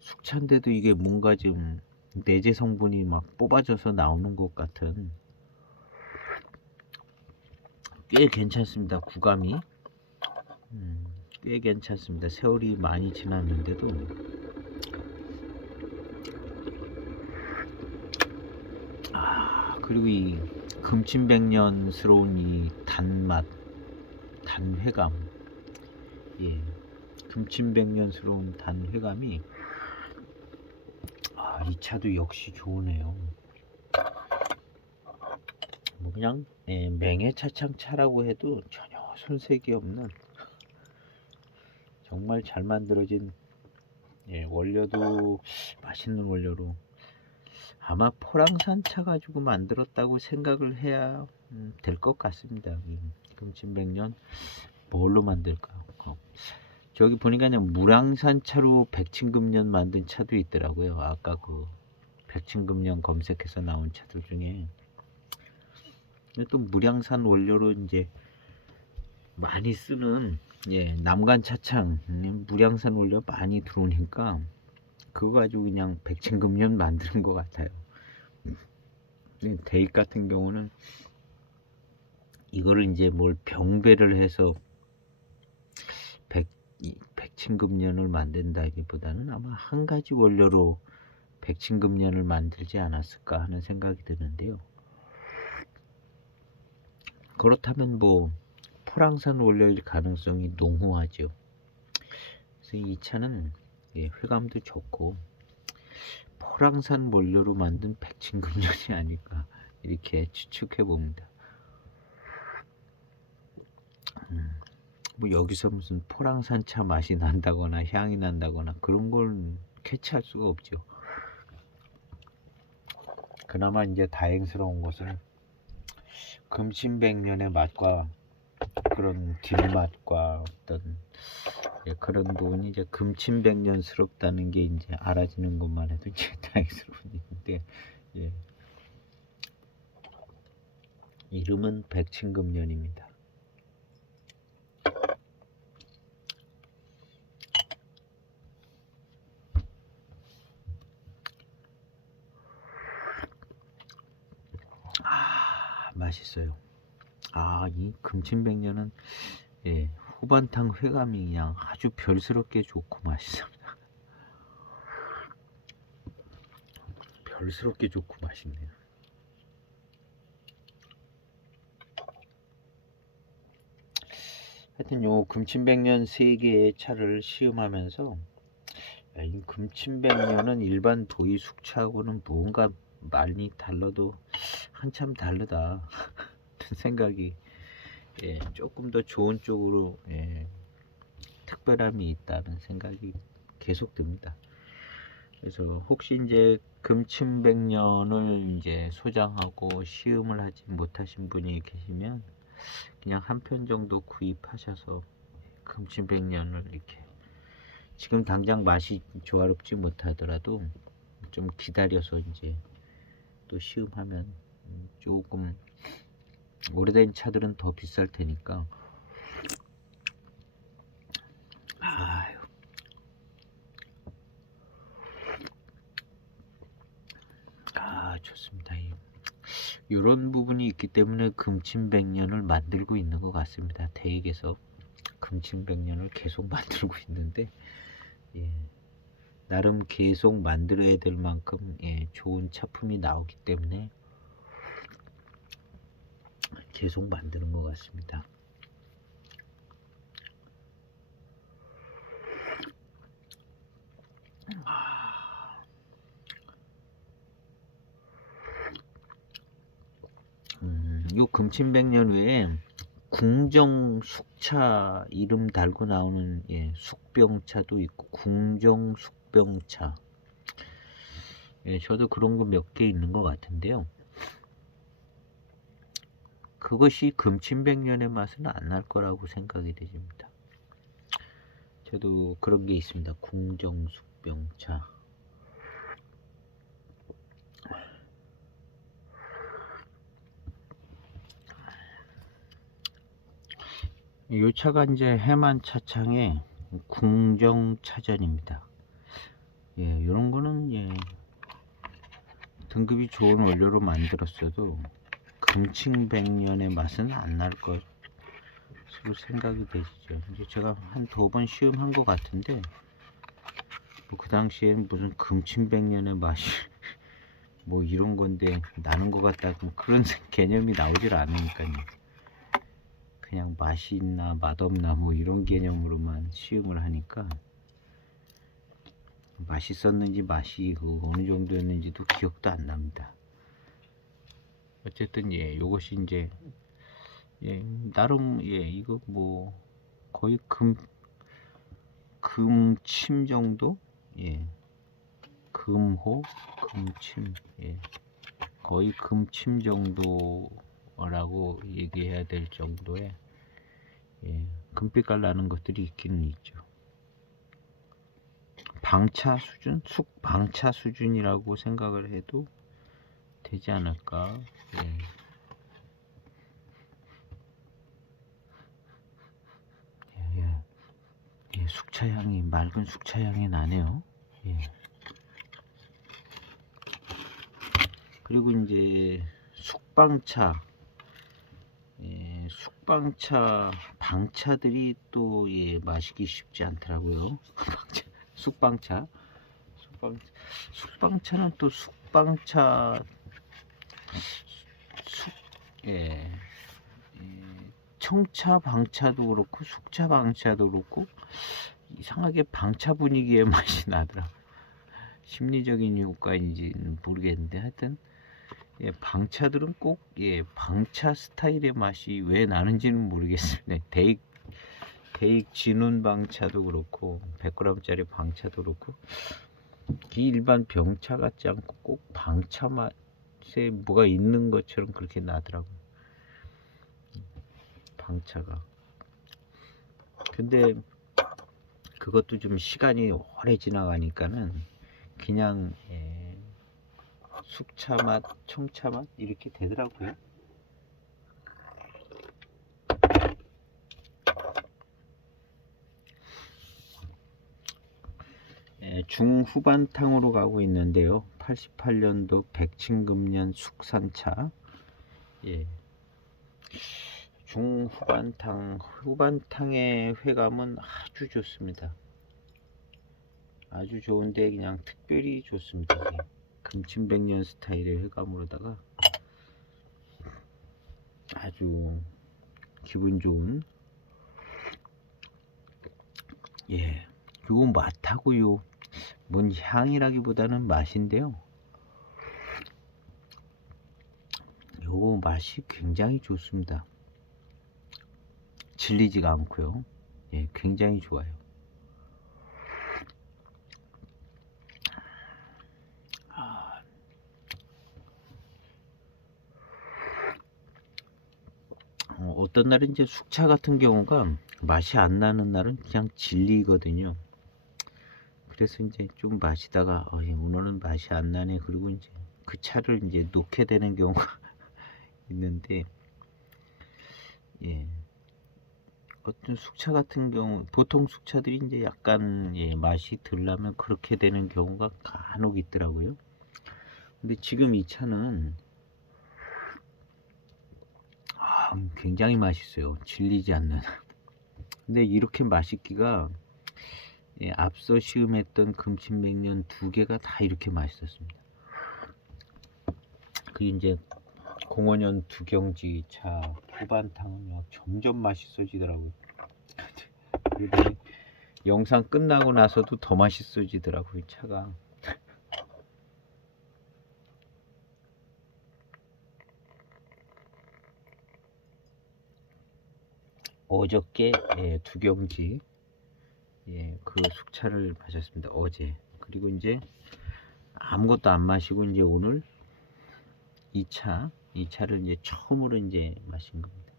숙차인데도 이게 뭔가 좀 내재 성분이 막 뽑아져서 나오는 것 같은, 꽤 괜찮습니다. 구감이 꽤 괜찮습니다. 세월이 많이 지났는데도 그리고 이 금침백년스러운 이 단맛, 단회감, 금침백년스러운 단회감이 이 차도 역시 좋으네요. 뭐 그냥 맹해차창차라고 해도 전혀 손색이 없는, 정말 잘 만들어진, 원료도 맛있는 원료로, 아마 포랑산 차 가지고 만들었다고 생각을 해야 될 것 같습니다. 금침백년 뭘로 만들까요? 저기 보니까 그냥 무량산 차로 백친금년 만든 차도 있더라고요. 아까 그 백친금년 검색해서 나온 차들 중에. 또 무량산 원료로 이제 많이 쓰는 예, 남간 차창 무량산 원료 많이 들어오니까 그거 가지고 그냥 백층금년 만드는 것 같아요. 대입 같은 경우는 이거를 이제 뭘 병배를 해서 백층금년을 만든다기보다는 아마 한 가지 원료로 백층금년을 만들지 않았을까 하는 생각이 드는데요. 그렇다면 뭐 포랑산 원료일 가능성이 농후하죠. 그래서 이 차는 회감도 좋고 포랑산 원료로 만든 백층금년이 아닐까 이렇게 추측해 봅니다. 뭐 여기서 무슨 포랑산 차 맛이 난다거나 향이 난다거나 그런 걸 캐치할 수가 없죠. 그나마 이제 다행스러운 것은 금침백년의 맛과 그런 뒷맛과 어떤 그런 부분이 이제 금침백년스럽다는 게 이제 알아지는 것만 해도 이제 다행스러운 일인데, 예. 이름은 백층금년입니다. 맛있어요. 이 금침백년은 후반탕 회감이 그냥 아주 별스럽게 좋고 맛있습니다. 별스럽게 좋고 맛있네요. 하여튼 요 금침백년 3개의 차를 시음하면서 이 금침백년은 일반 도의 숙차하고는 뭔가 많이 달라도 한참 다르다 생각이 조금 더 좋은 쪽으로 특별함이 있다는 생각이 계속 듭니다. 그래서 혹시 이제 금침백년을 이제 소장하고 시음을 하지 못하신 분이 계시면 그냥 한 편 정도 구입하셔서 금침백년을 이렇게 지금 당장 맛이 조화롭지 못하더라도 좀 기다려서 이제 또 시음하면 조금 오래된 차들은 더 비쌀 테니까 좋습니다. 이런 부분이 있기 때문에 금침백년을 만들고 있는 것 같습니다. 대익에서 금침백년을 계속 만들고 있는데 나름 계속 만들어야 될 만큼 좋은 차품이 나오기 때문에 계속 만드는 것 같습니다. 요 금침백년 외에 궁정 숙차 이름 달고 나오는 숙병차도 있고 궁정 숙병차 저도 그런 거 몇 개 있는 것 같은데요. 그것이 금침백년의 맛은 안 날 거라고 생각이 됩니다. 저도 그런 게 있습니다. 궁정 숙병차. 이 차가 이제 해만 차창의 궁정 차전입니다. 이런 거는 등급이 좋은 원료로 만들었어도 금침백년의 맛은 안 날 것으로 생각이 되시죠. 이제 제가 한 2번 시음한 것 같은데 그 당시에는 무슨 금침백년의 맛이 뭐 이런 건데 나는 것 같다 뭐 그런 개념이 나오질 않으니까요. 그냥 맛이 있나 맛없나 뭐 이런 개념으로만 시음을 하니까 맛있었는지 맛이 어느 정도였는지도 기억도 안 납니다. 어쨌든 요것이 이제 나름 이거 뭐 거의 금침 정도 금호 금침 거의 금침 정도라고 얘기해야 될 정도의 금빛깔 나는 것들이 있기는 있죠. 방차 수준? 숙방차 수준이라고 생각을 해도 되지 않을까. 숙차 향이, 맑은 숙차 향이 나네요. 예. 그리고 이제 숙방차, 숙방차, 방차들이 또 마시기 쉽지 않더라고요. 숙방차, 숙방차는 또 숙방차, 예, 청차 방차도 그렇고 숙차 방차도 그렇고 이상하게 방차 분위기의 맛이 나더라. 심리적인 효과인지는 모르겠는데 하여튼 방차들은 꼭 방차 스타일의 맛이 왜 나는지는 모르겠습니다. 대익 진운 방차도 그렇고 100g짜리 방차도 그렇고 일반 병차 같지 않고 꼭 방차 맛에 뭐가 있는 것처럼 그렇게 나더라고요. 방차가. 근데 그것도 좀 시간이 오래 지나가니까는 그냥 숙차 맛, 청차 맛 이렇게 되더라고요. 중후반탕으로 가고 있는데요. 88년도 백친금년 숙산차. 중후반탕, 후반탕의 회감은 아주 좋습니다. 아주 좋은데 그냥 특별히 좋습니다. 금친백년 스타일의 회감으로다가 아주 기분 좋은 요 맛하고요 뭔 향이라기보다는 맛인데요, 요 맛이 굉장히 좋습니다. 질리지가 않고요. 굉장히 좋아요. 어떤 날은 이제 숙차 같은 경우가 맛이 안 나는 날은 그냥 질리거든요. 그래서 이제 좀 마시다가 오늘은 맛이 안 나네. 그리고 이제 그 차를 이제 놓게 되는 경우가 있는데, 어떤 숙차 같은 경우, 보통 숙차들이 이제 약간 맛이 들려면 그렇게 되는 경우가 간혹 있더라고요. 근데 지금 이 차는 굉장히 맛있어요. 질리지 않는. 근데 이렇게 맛있기가 앞서 시음했던 금친백년 두 개가 다 이렇게 맛있었습니다. 그리고 이제 05년 두경지 차 후반탕은요 점점 맛있어지더라고요. 그리고 영상 끝나고 나서도 더 맛있어지더라고요, 차가. 어저께 두경지 그 숙차를 마셨습니다. 어제. 그리고 이제 아무것도 안 마시고 이제 오늘 이 차를 이제 처음으로 이제 마신 겁니다.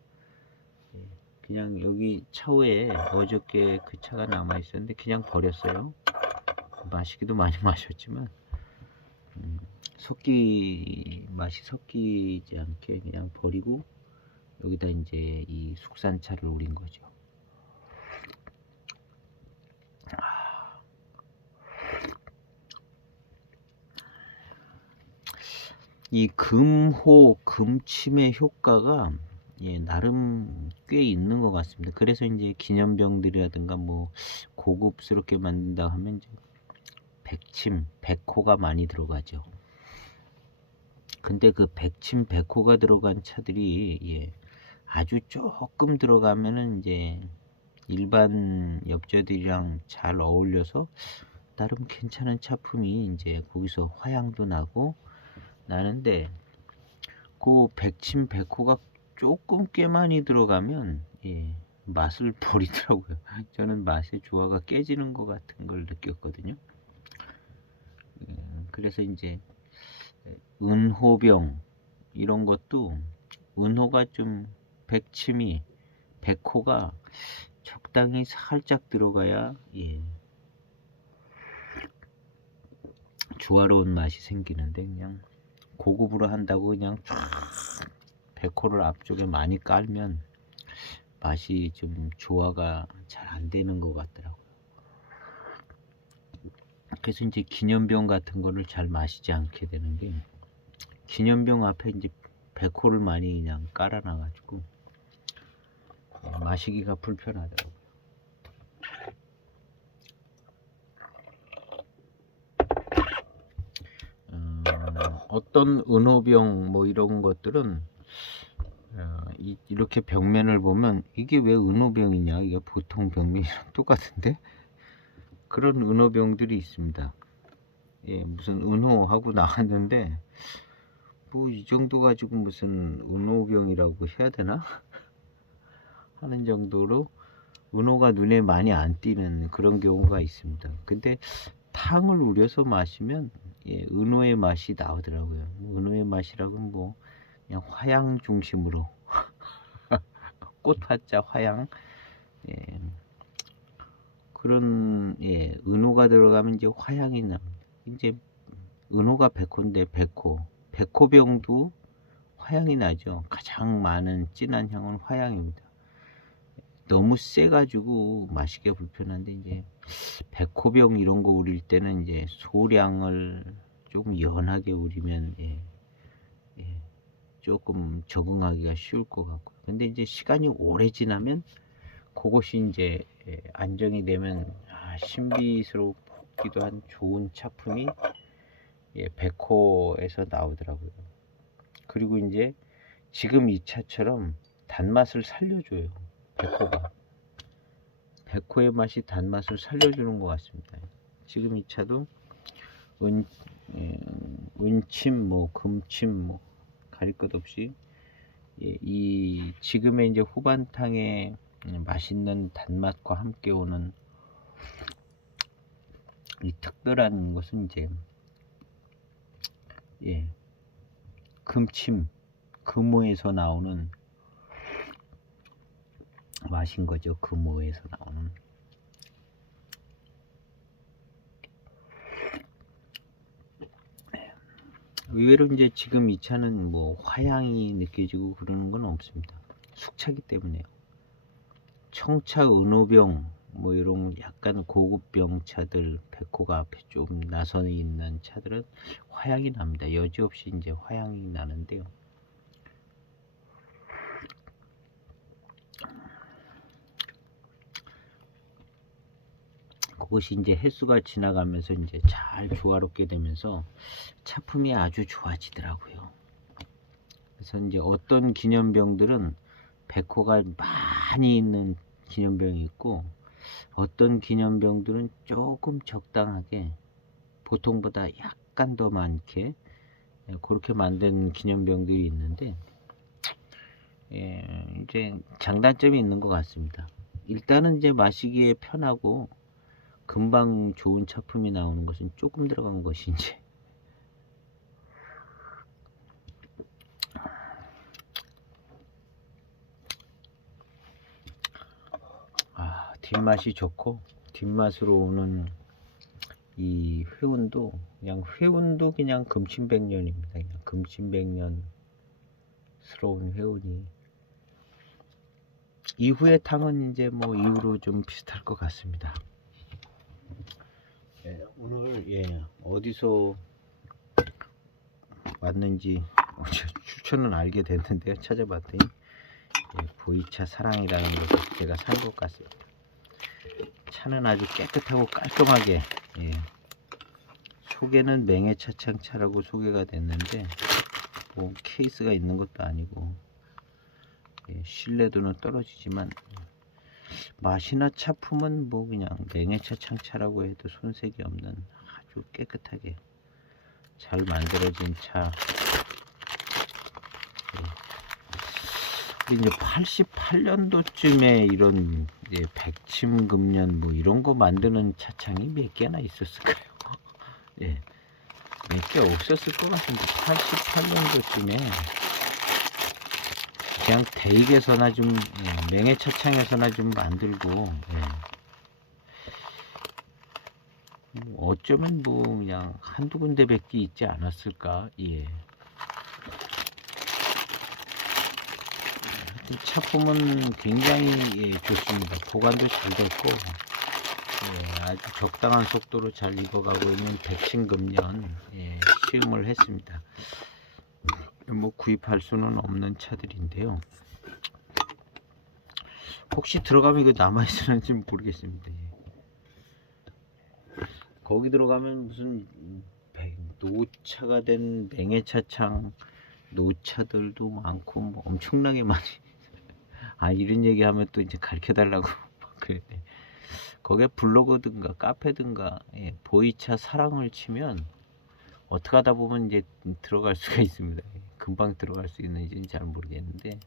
그냥 여기 차후에 어저께 그 차가 남아 있었는데 그냥 버렸어요. 마시기도 많이 마셨지만 맛이 섞이지 않게 그냥 버리고 여기다 이제 이 숙산차를 우린 거죠. 이 금호, 금침의 효과가 나름 꽤 있는 것 같습니다. 그래서 이제 기념병들이라든가 뭐 고급스럽게 만든다 하면 이제 백침, 백호가 많이 들어가죠. 근데 그 백침, 백호가 들어간 차들이 아주 조금 들어가면은 이제 일반 엽저들이랑 잘 어울려서 나름 괜찮은 차품이 이제 거기서 화향도 나고 나는데, 그 백침 백호가 조금 꽤 많이 들어가면 맛을 버리더라고요. 저는 맛의 조화가 깨지는 것 같은 걸 느꼈거든요. 그래서 이제 은호병 이런 것도 은호가 좀 백침이 백호가 적당히 살짝 들어가야 조화로운 맛이 생기는데, 그냥 고급으로 한다고 그냥 쫙 백호를 앞쪽에 많이 깔면 맛이 좀 조화가 잘 안 되는 것 같더라고요. 그래서 이제 기념병 같은 거를 잘 마시지 않게 되는 게, 기념병 앞에 이제 백호를 많이 그냥 깔아놔가지고 마시기가 불편하더라고요. 어떤 은호병 뭐 이런 것들은 이렇게 병면을 보면 이게 왜 은호병이냐, 이게 보통 병면이랑 똑같은데, 그런 은호병들이 있습니다. 예, 무슨 은호하고 나왔는데 뭐 이 정도 가지고 무슨 은호병이라고 해야 되나 하는 정도로 은호가 눈에 많이 안 띄는 그런 경우가 있습니다. 근데 탕을 우려서 마시면 은호의 맛이 나오더라고요. 은호의 맛이라고 뭐 그냥 화양 중심으로 꽃화자 화양, 그런 은호가 들어가면 이제 화양이 납니다. 이제 은호가 백호인데 백호병도 화양이 나죠. 가장 많은 진한 향은 화양입니다. 너무 세가지고 마시기가 불편한데, 이제 백호병 이런 거 우릴 때는 이제 소량을 조금 연하게 우리면 조금 적응하기가 쉬울 것 같고, 근데 이제 시간이 오래 지나면 그것이 이제 안정이 되면 신비스럽기도 한 좋은 차품이 백호에서 나오더라고요. 그리고 이제 지금 이 차처럼 단맛을 살려줘요. 백호의 맛이 단맛을 살려주는 것 같습니다. 지금 이 차도 은침 뭐 금침 뭐 가릴 것 없이 이 지금의 이제 후반탕의 맛있는 단맛과 함께 오는 이 특별한 것은 이제 금침, 금오에서 나오는 맛인 거죠. 금오에서 나오는. 의외로 이제 지금 이 차는 뭐 화향이 느껴지고 그러는 건 없습니다. 숙차기 때문에요. 청차, 은호병 뭐 이런 약간 고급병 차들, 백호가 앞에 좀 나선이 있는 차들은 화향이 납니다. 여지없이 이제 화향이 나는데요. 그것이 이제 횟수가 지나가면서 이제 잘 조화롭게 되면서 차품이 아주 좋아지더라고요. 그래서 이제 어떤 기념병들은 백호가 많이 있는 기념병이 있고, 어떤 기념병들은 조금 적당하게 보통보다 약간 더 많게 그렇게 만든 기념병들이 있는데, 이제 장단점이 있는 것 같습니다. 일단은 이제 마시기에 편하고 금방 좋은 차품이 나오는 것은 조금 들어간 것이 이제 뒷맛이 좋고, 뒷맛으로 오는 이 회운도 그냥 금침백년입니다. 그냥 금침백년스러운 회운이. 이후의 탕은 이제 뭐 이후로 좀 비슷할 것 같습니다. 오늘 어디서 왔는지 추천은 알게 됐는데요. 찾아봤더니 보이차 사랑이라는 것을 제가 산 것 같습니다. 차는 아주 깨끗하고 깔끔하게, 소개는 맹해차창차라고 소개가 됐는데 뭐 케이스가 있는 것도 아니고 신뢰도는 떨어지지만 맛이나 차품은 뭐 그냥 맹해차창차라고 해도 손색이 없는 아주 깨끗하게 잘 만들어진 차. 이제 88년도쯤에 이런 백침금년 뭐 이런 거 만드는 차창이 몇 개나 있었을까요? 몇 개 없었을 것 같은데 88년도쯤에 그냥 대익에서나 좀 맹해차창에서나 좀 만들고, 뭐 어쩌면 뭐 그냥 한두 군데 밖에 있지 않았을까. 차품은 굉장히 좋습니다. 보관도 잘 됐고 아주 적당한 속도로 잘 익어가고 있는 백신금년 시음을 했습니다. 뭐 구입할 수는 없는 차들인데요. 혹시 들어가면 이거 남아있을지 모르겠습니다. 거기 들어가면 무슨 노차가 된 맹해차창 노차들도 많고 뭐 엄청나게 많이 이런 얘기하면 또 이제 가르쳐 달라고 그래. 거기에 블로그든가 카페든가 보이차 사랑을 치면 어떻게 하다 보면 이제 들어갈 수가 있습니다. 금방 들어갈 수 있는지는 잘 모르겠는데,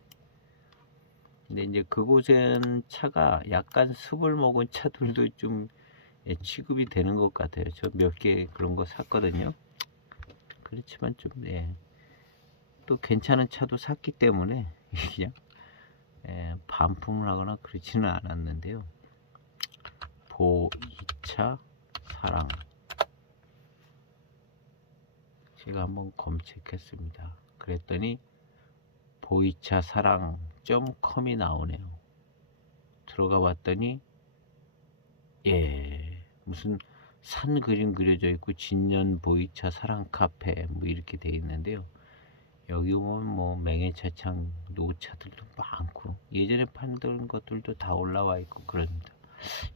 근데 이제 그곳엔 차가 약간 습을 먹은 차들도 좀 취급이 되는 것 같아요. 저 몇 개 그런 거 샀거든요. 그렇지만 좀 또 괜찮은 차도 샀기 때문에 그냥 반품을 하거나 그렇지는 않았는데요. 보이차 사랑 제가 한번 검색했습니다. 그랬더니 보이차 사랑.com이 나오네요. 들어가 봤더니 무슨 산 그림 그려져 있고 진년 보이차 사랑 카페 뭐 이렇게 돼 있는데요. 여기 보면 뭐 맹해차창 노차들도 많고 예전에 판던 것들도 다 올라와 있고 그럽니다.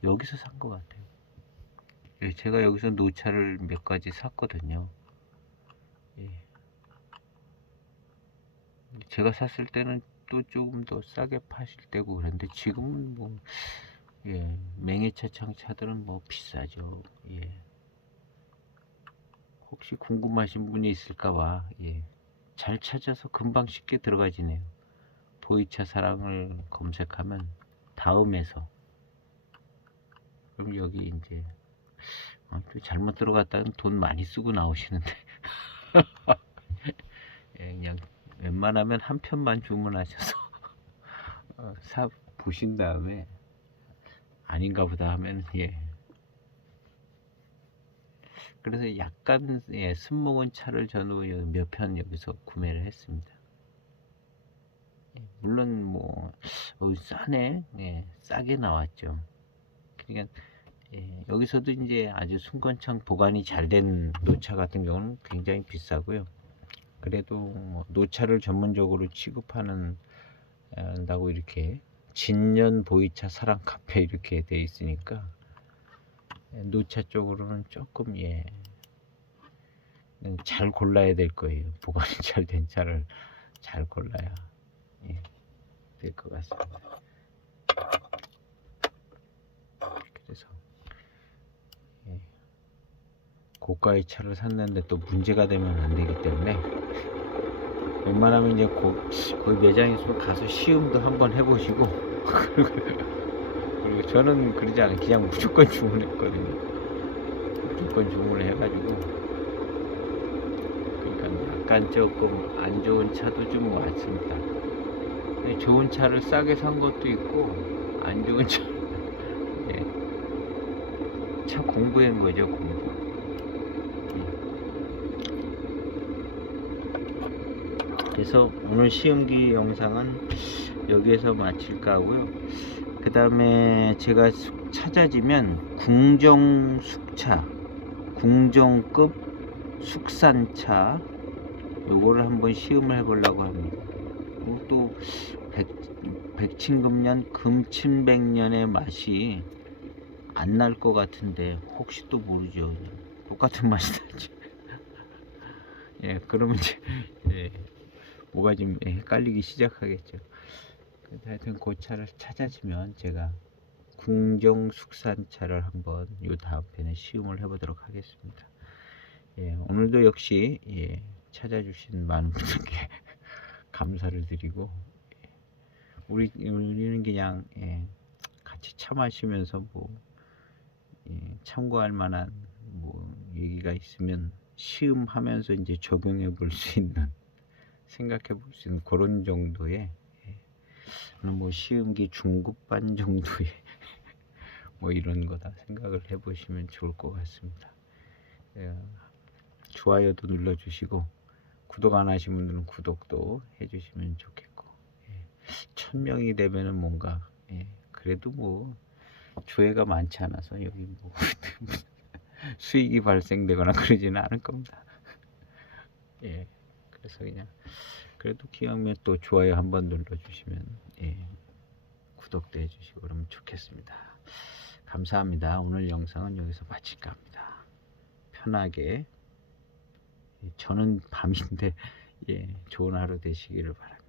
여기서 산 것 같아요. 제가 여기서 노차를 몇 가지 샀거든요. 제가 샀을 때는 또 조금 더 싸게 파실 때고 그런데 지금은 뭐 맹해차창 차들은 뭐 비싸죠. 혹시 궁금하신 분이 있을까봐 잘 찾아서 금방 쉽게 들어가지네요. 보이차 사랑을 검색하면 다음에서 그럼 여기 이제 또 잘못 들어갔다면 돈 많이 쓰고 나오시는데 그냥 웬만하면 한 편만 주문하셔서 사 보신 다음에 아닌가 보다 하면 그래서 약간 습먹은 차를 저는 몇 편 여기서 구매를 했습니다. 물론 뭐 싸네. 싸게 나왔죠. 그러니까 여기서도 이제 아주 순건창 보관이 잘 된 노차 같은 경우는 굉장히 비싸고요. 그래도 뭐 노차를 전문적으로 취급하는 다고 이렇게 진년 보이차 사랑 카페 이렇게 돼 있으니까 노차 쪽으로는 조금 잘 골라야 될 거예요. 보관이 잘 된 차를 잘 골라야 될 것 같습니다. 그래서 고가의 차를 샀는데 또 문제가 되면 안 되기 때문에 웬만하면 이제 거기 매장에서 가서 시음도 한번 해보시고 그리고 저는 그러지 않아요. 그냥 무조건 주문했거든요. 무조건 주문을 해가지고 그러니까 약간 조금 안 좋은 차도 좀 왔습니다. 좋은 차를 싸게 산 것도 있고 안 좋은 차 공부한 거죠. 공부. 그래서 오늘 시음기 영상은 여기에서 마칠까 하고요. 그 다음에 제가 찾아지면 궁정숙차, 궁정급 숙산차 요거를 한번 시음을 해보려고 합니다. 그리고 또 백친금년 금친백년의 맛이 안 날 것 같은데 혹시 또 모르죠. 똑같은 맛이 나지. 그러면 이제 뭐가 좀 헷갈리기 시작하겠죠. 하여튼 그 차를 찾아지면 제가 궁정 숙산차를 한번 요 다음 편에 시음을 해보도록 하겠습니다. 오늘도 역시 찾아주신 많은 분들께 감사를 드리고 우리는 그냥 같이 차 마시면서 뭐 참고할 만한 뭐 얘기가 있으면 시음하면서 이제 적용해 볼 수 있는 생각해 볼 수 있는 그런 정도의 뭐 시음기 중급반 정도의 뭐 이런 거다 생각을 해 보시면 좋을 것 같습니다. 좋아요도 눌러 주시고 구독 안 하신 분들은 구독도 해 주시면 좋겠고 1000명이 되면은 뭔가 그래도 뭐 조회가 많지 않아서 여기 뭐 수익이 발생되거나 그러지는 않을 겁니다. 예, 그래서 그냥 그래도 기왕이면 또 좋아요 한번 눌러주시면, 예, 구독도 해주시고 그러면 좋겠습니다. 감사합니다. 오늘 영상은 여기서 마칠까 합니다. 편하게, 저는 밤인데, 예, 좋은 하루 되시기를 바랍니다.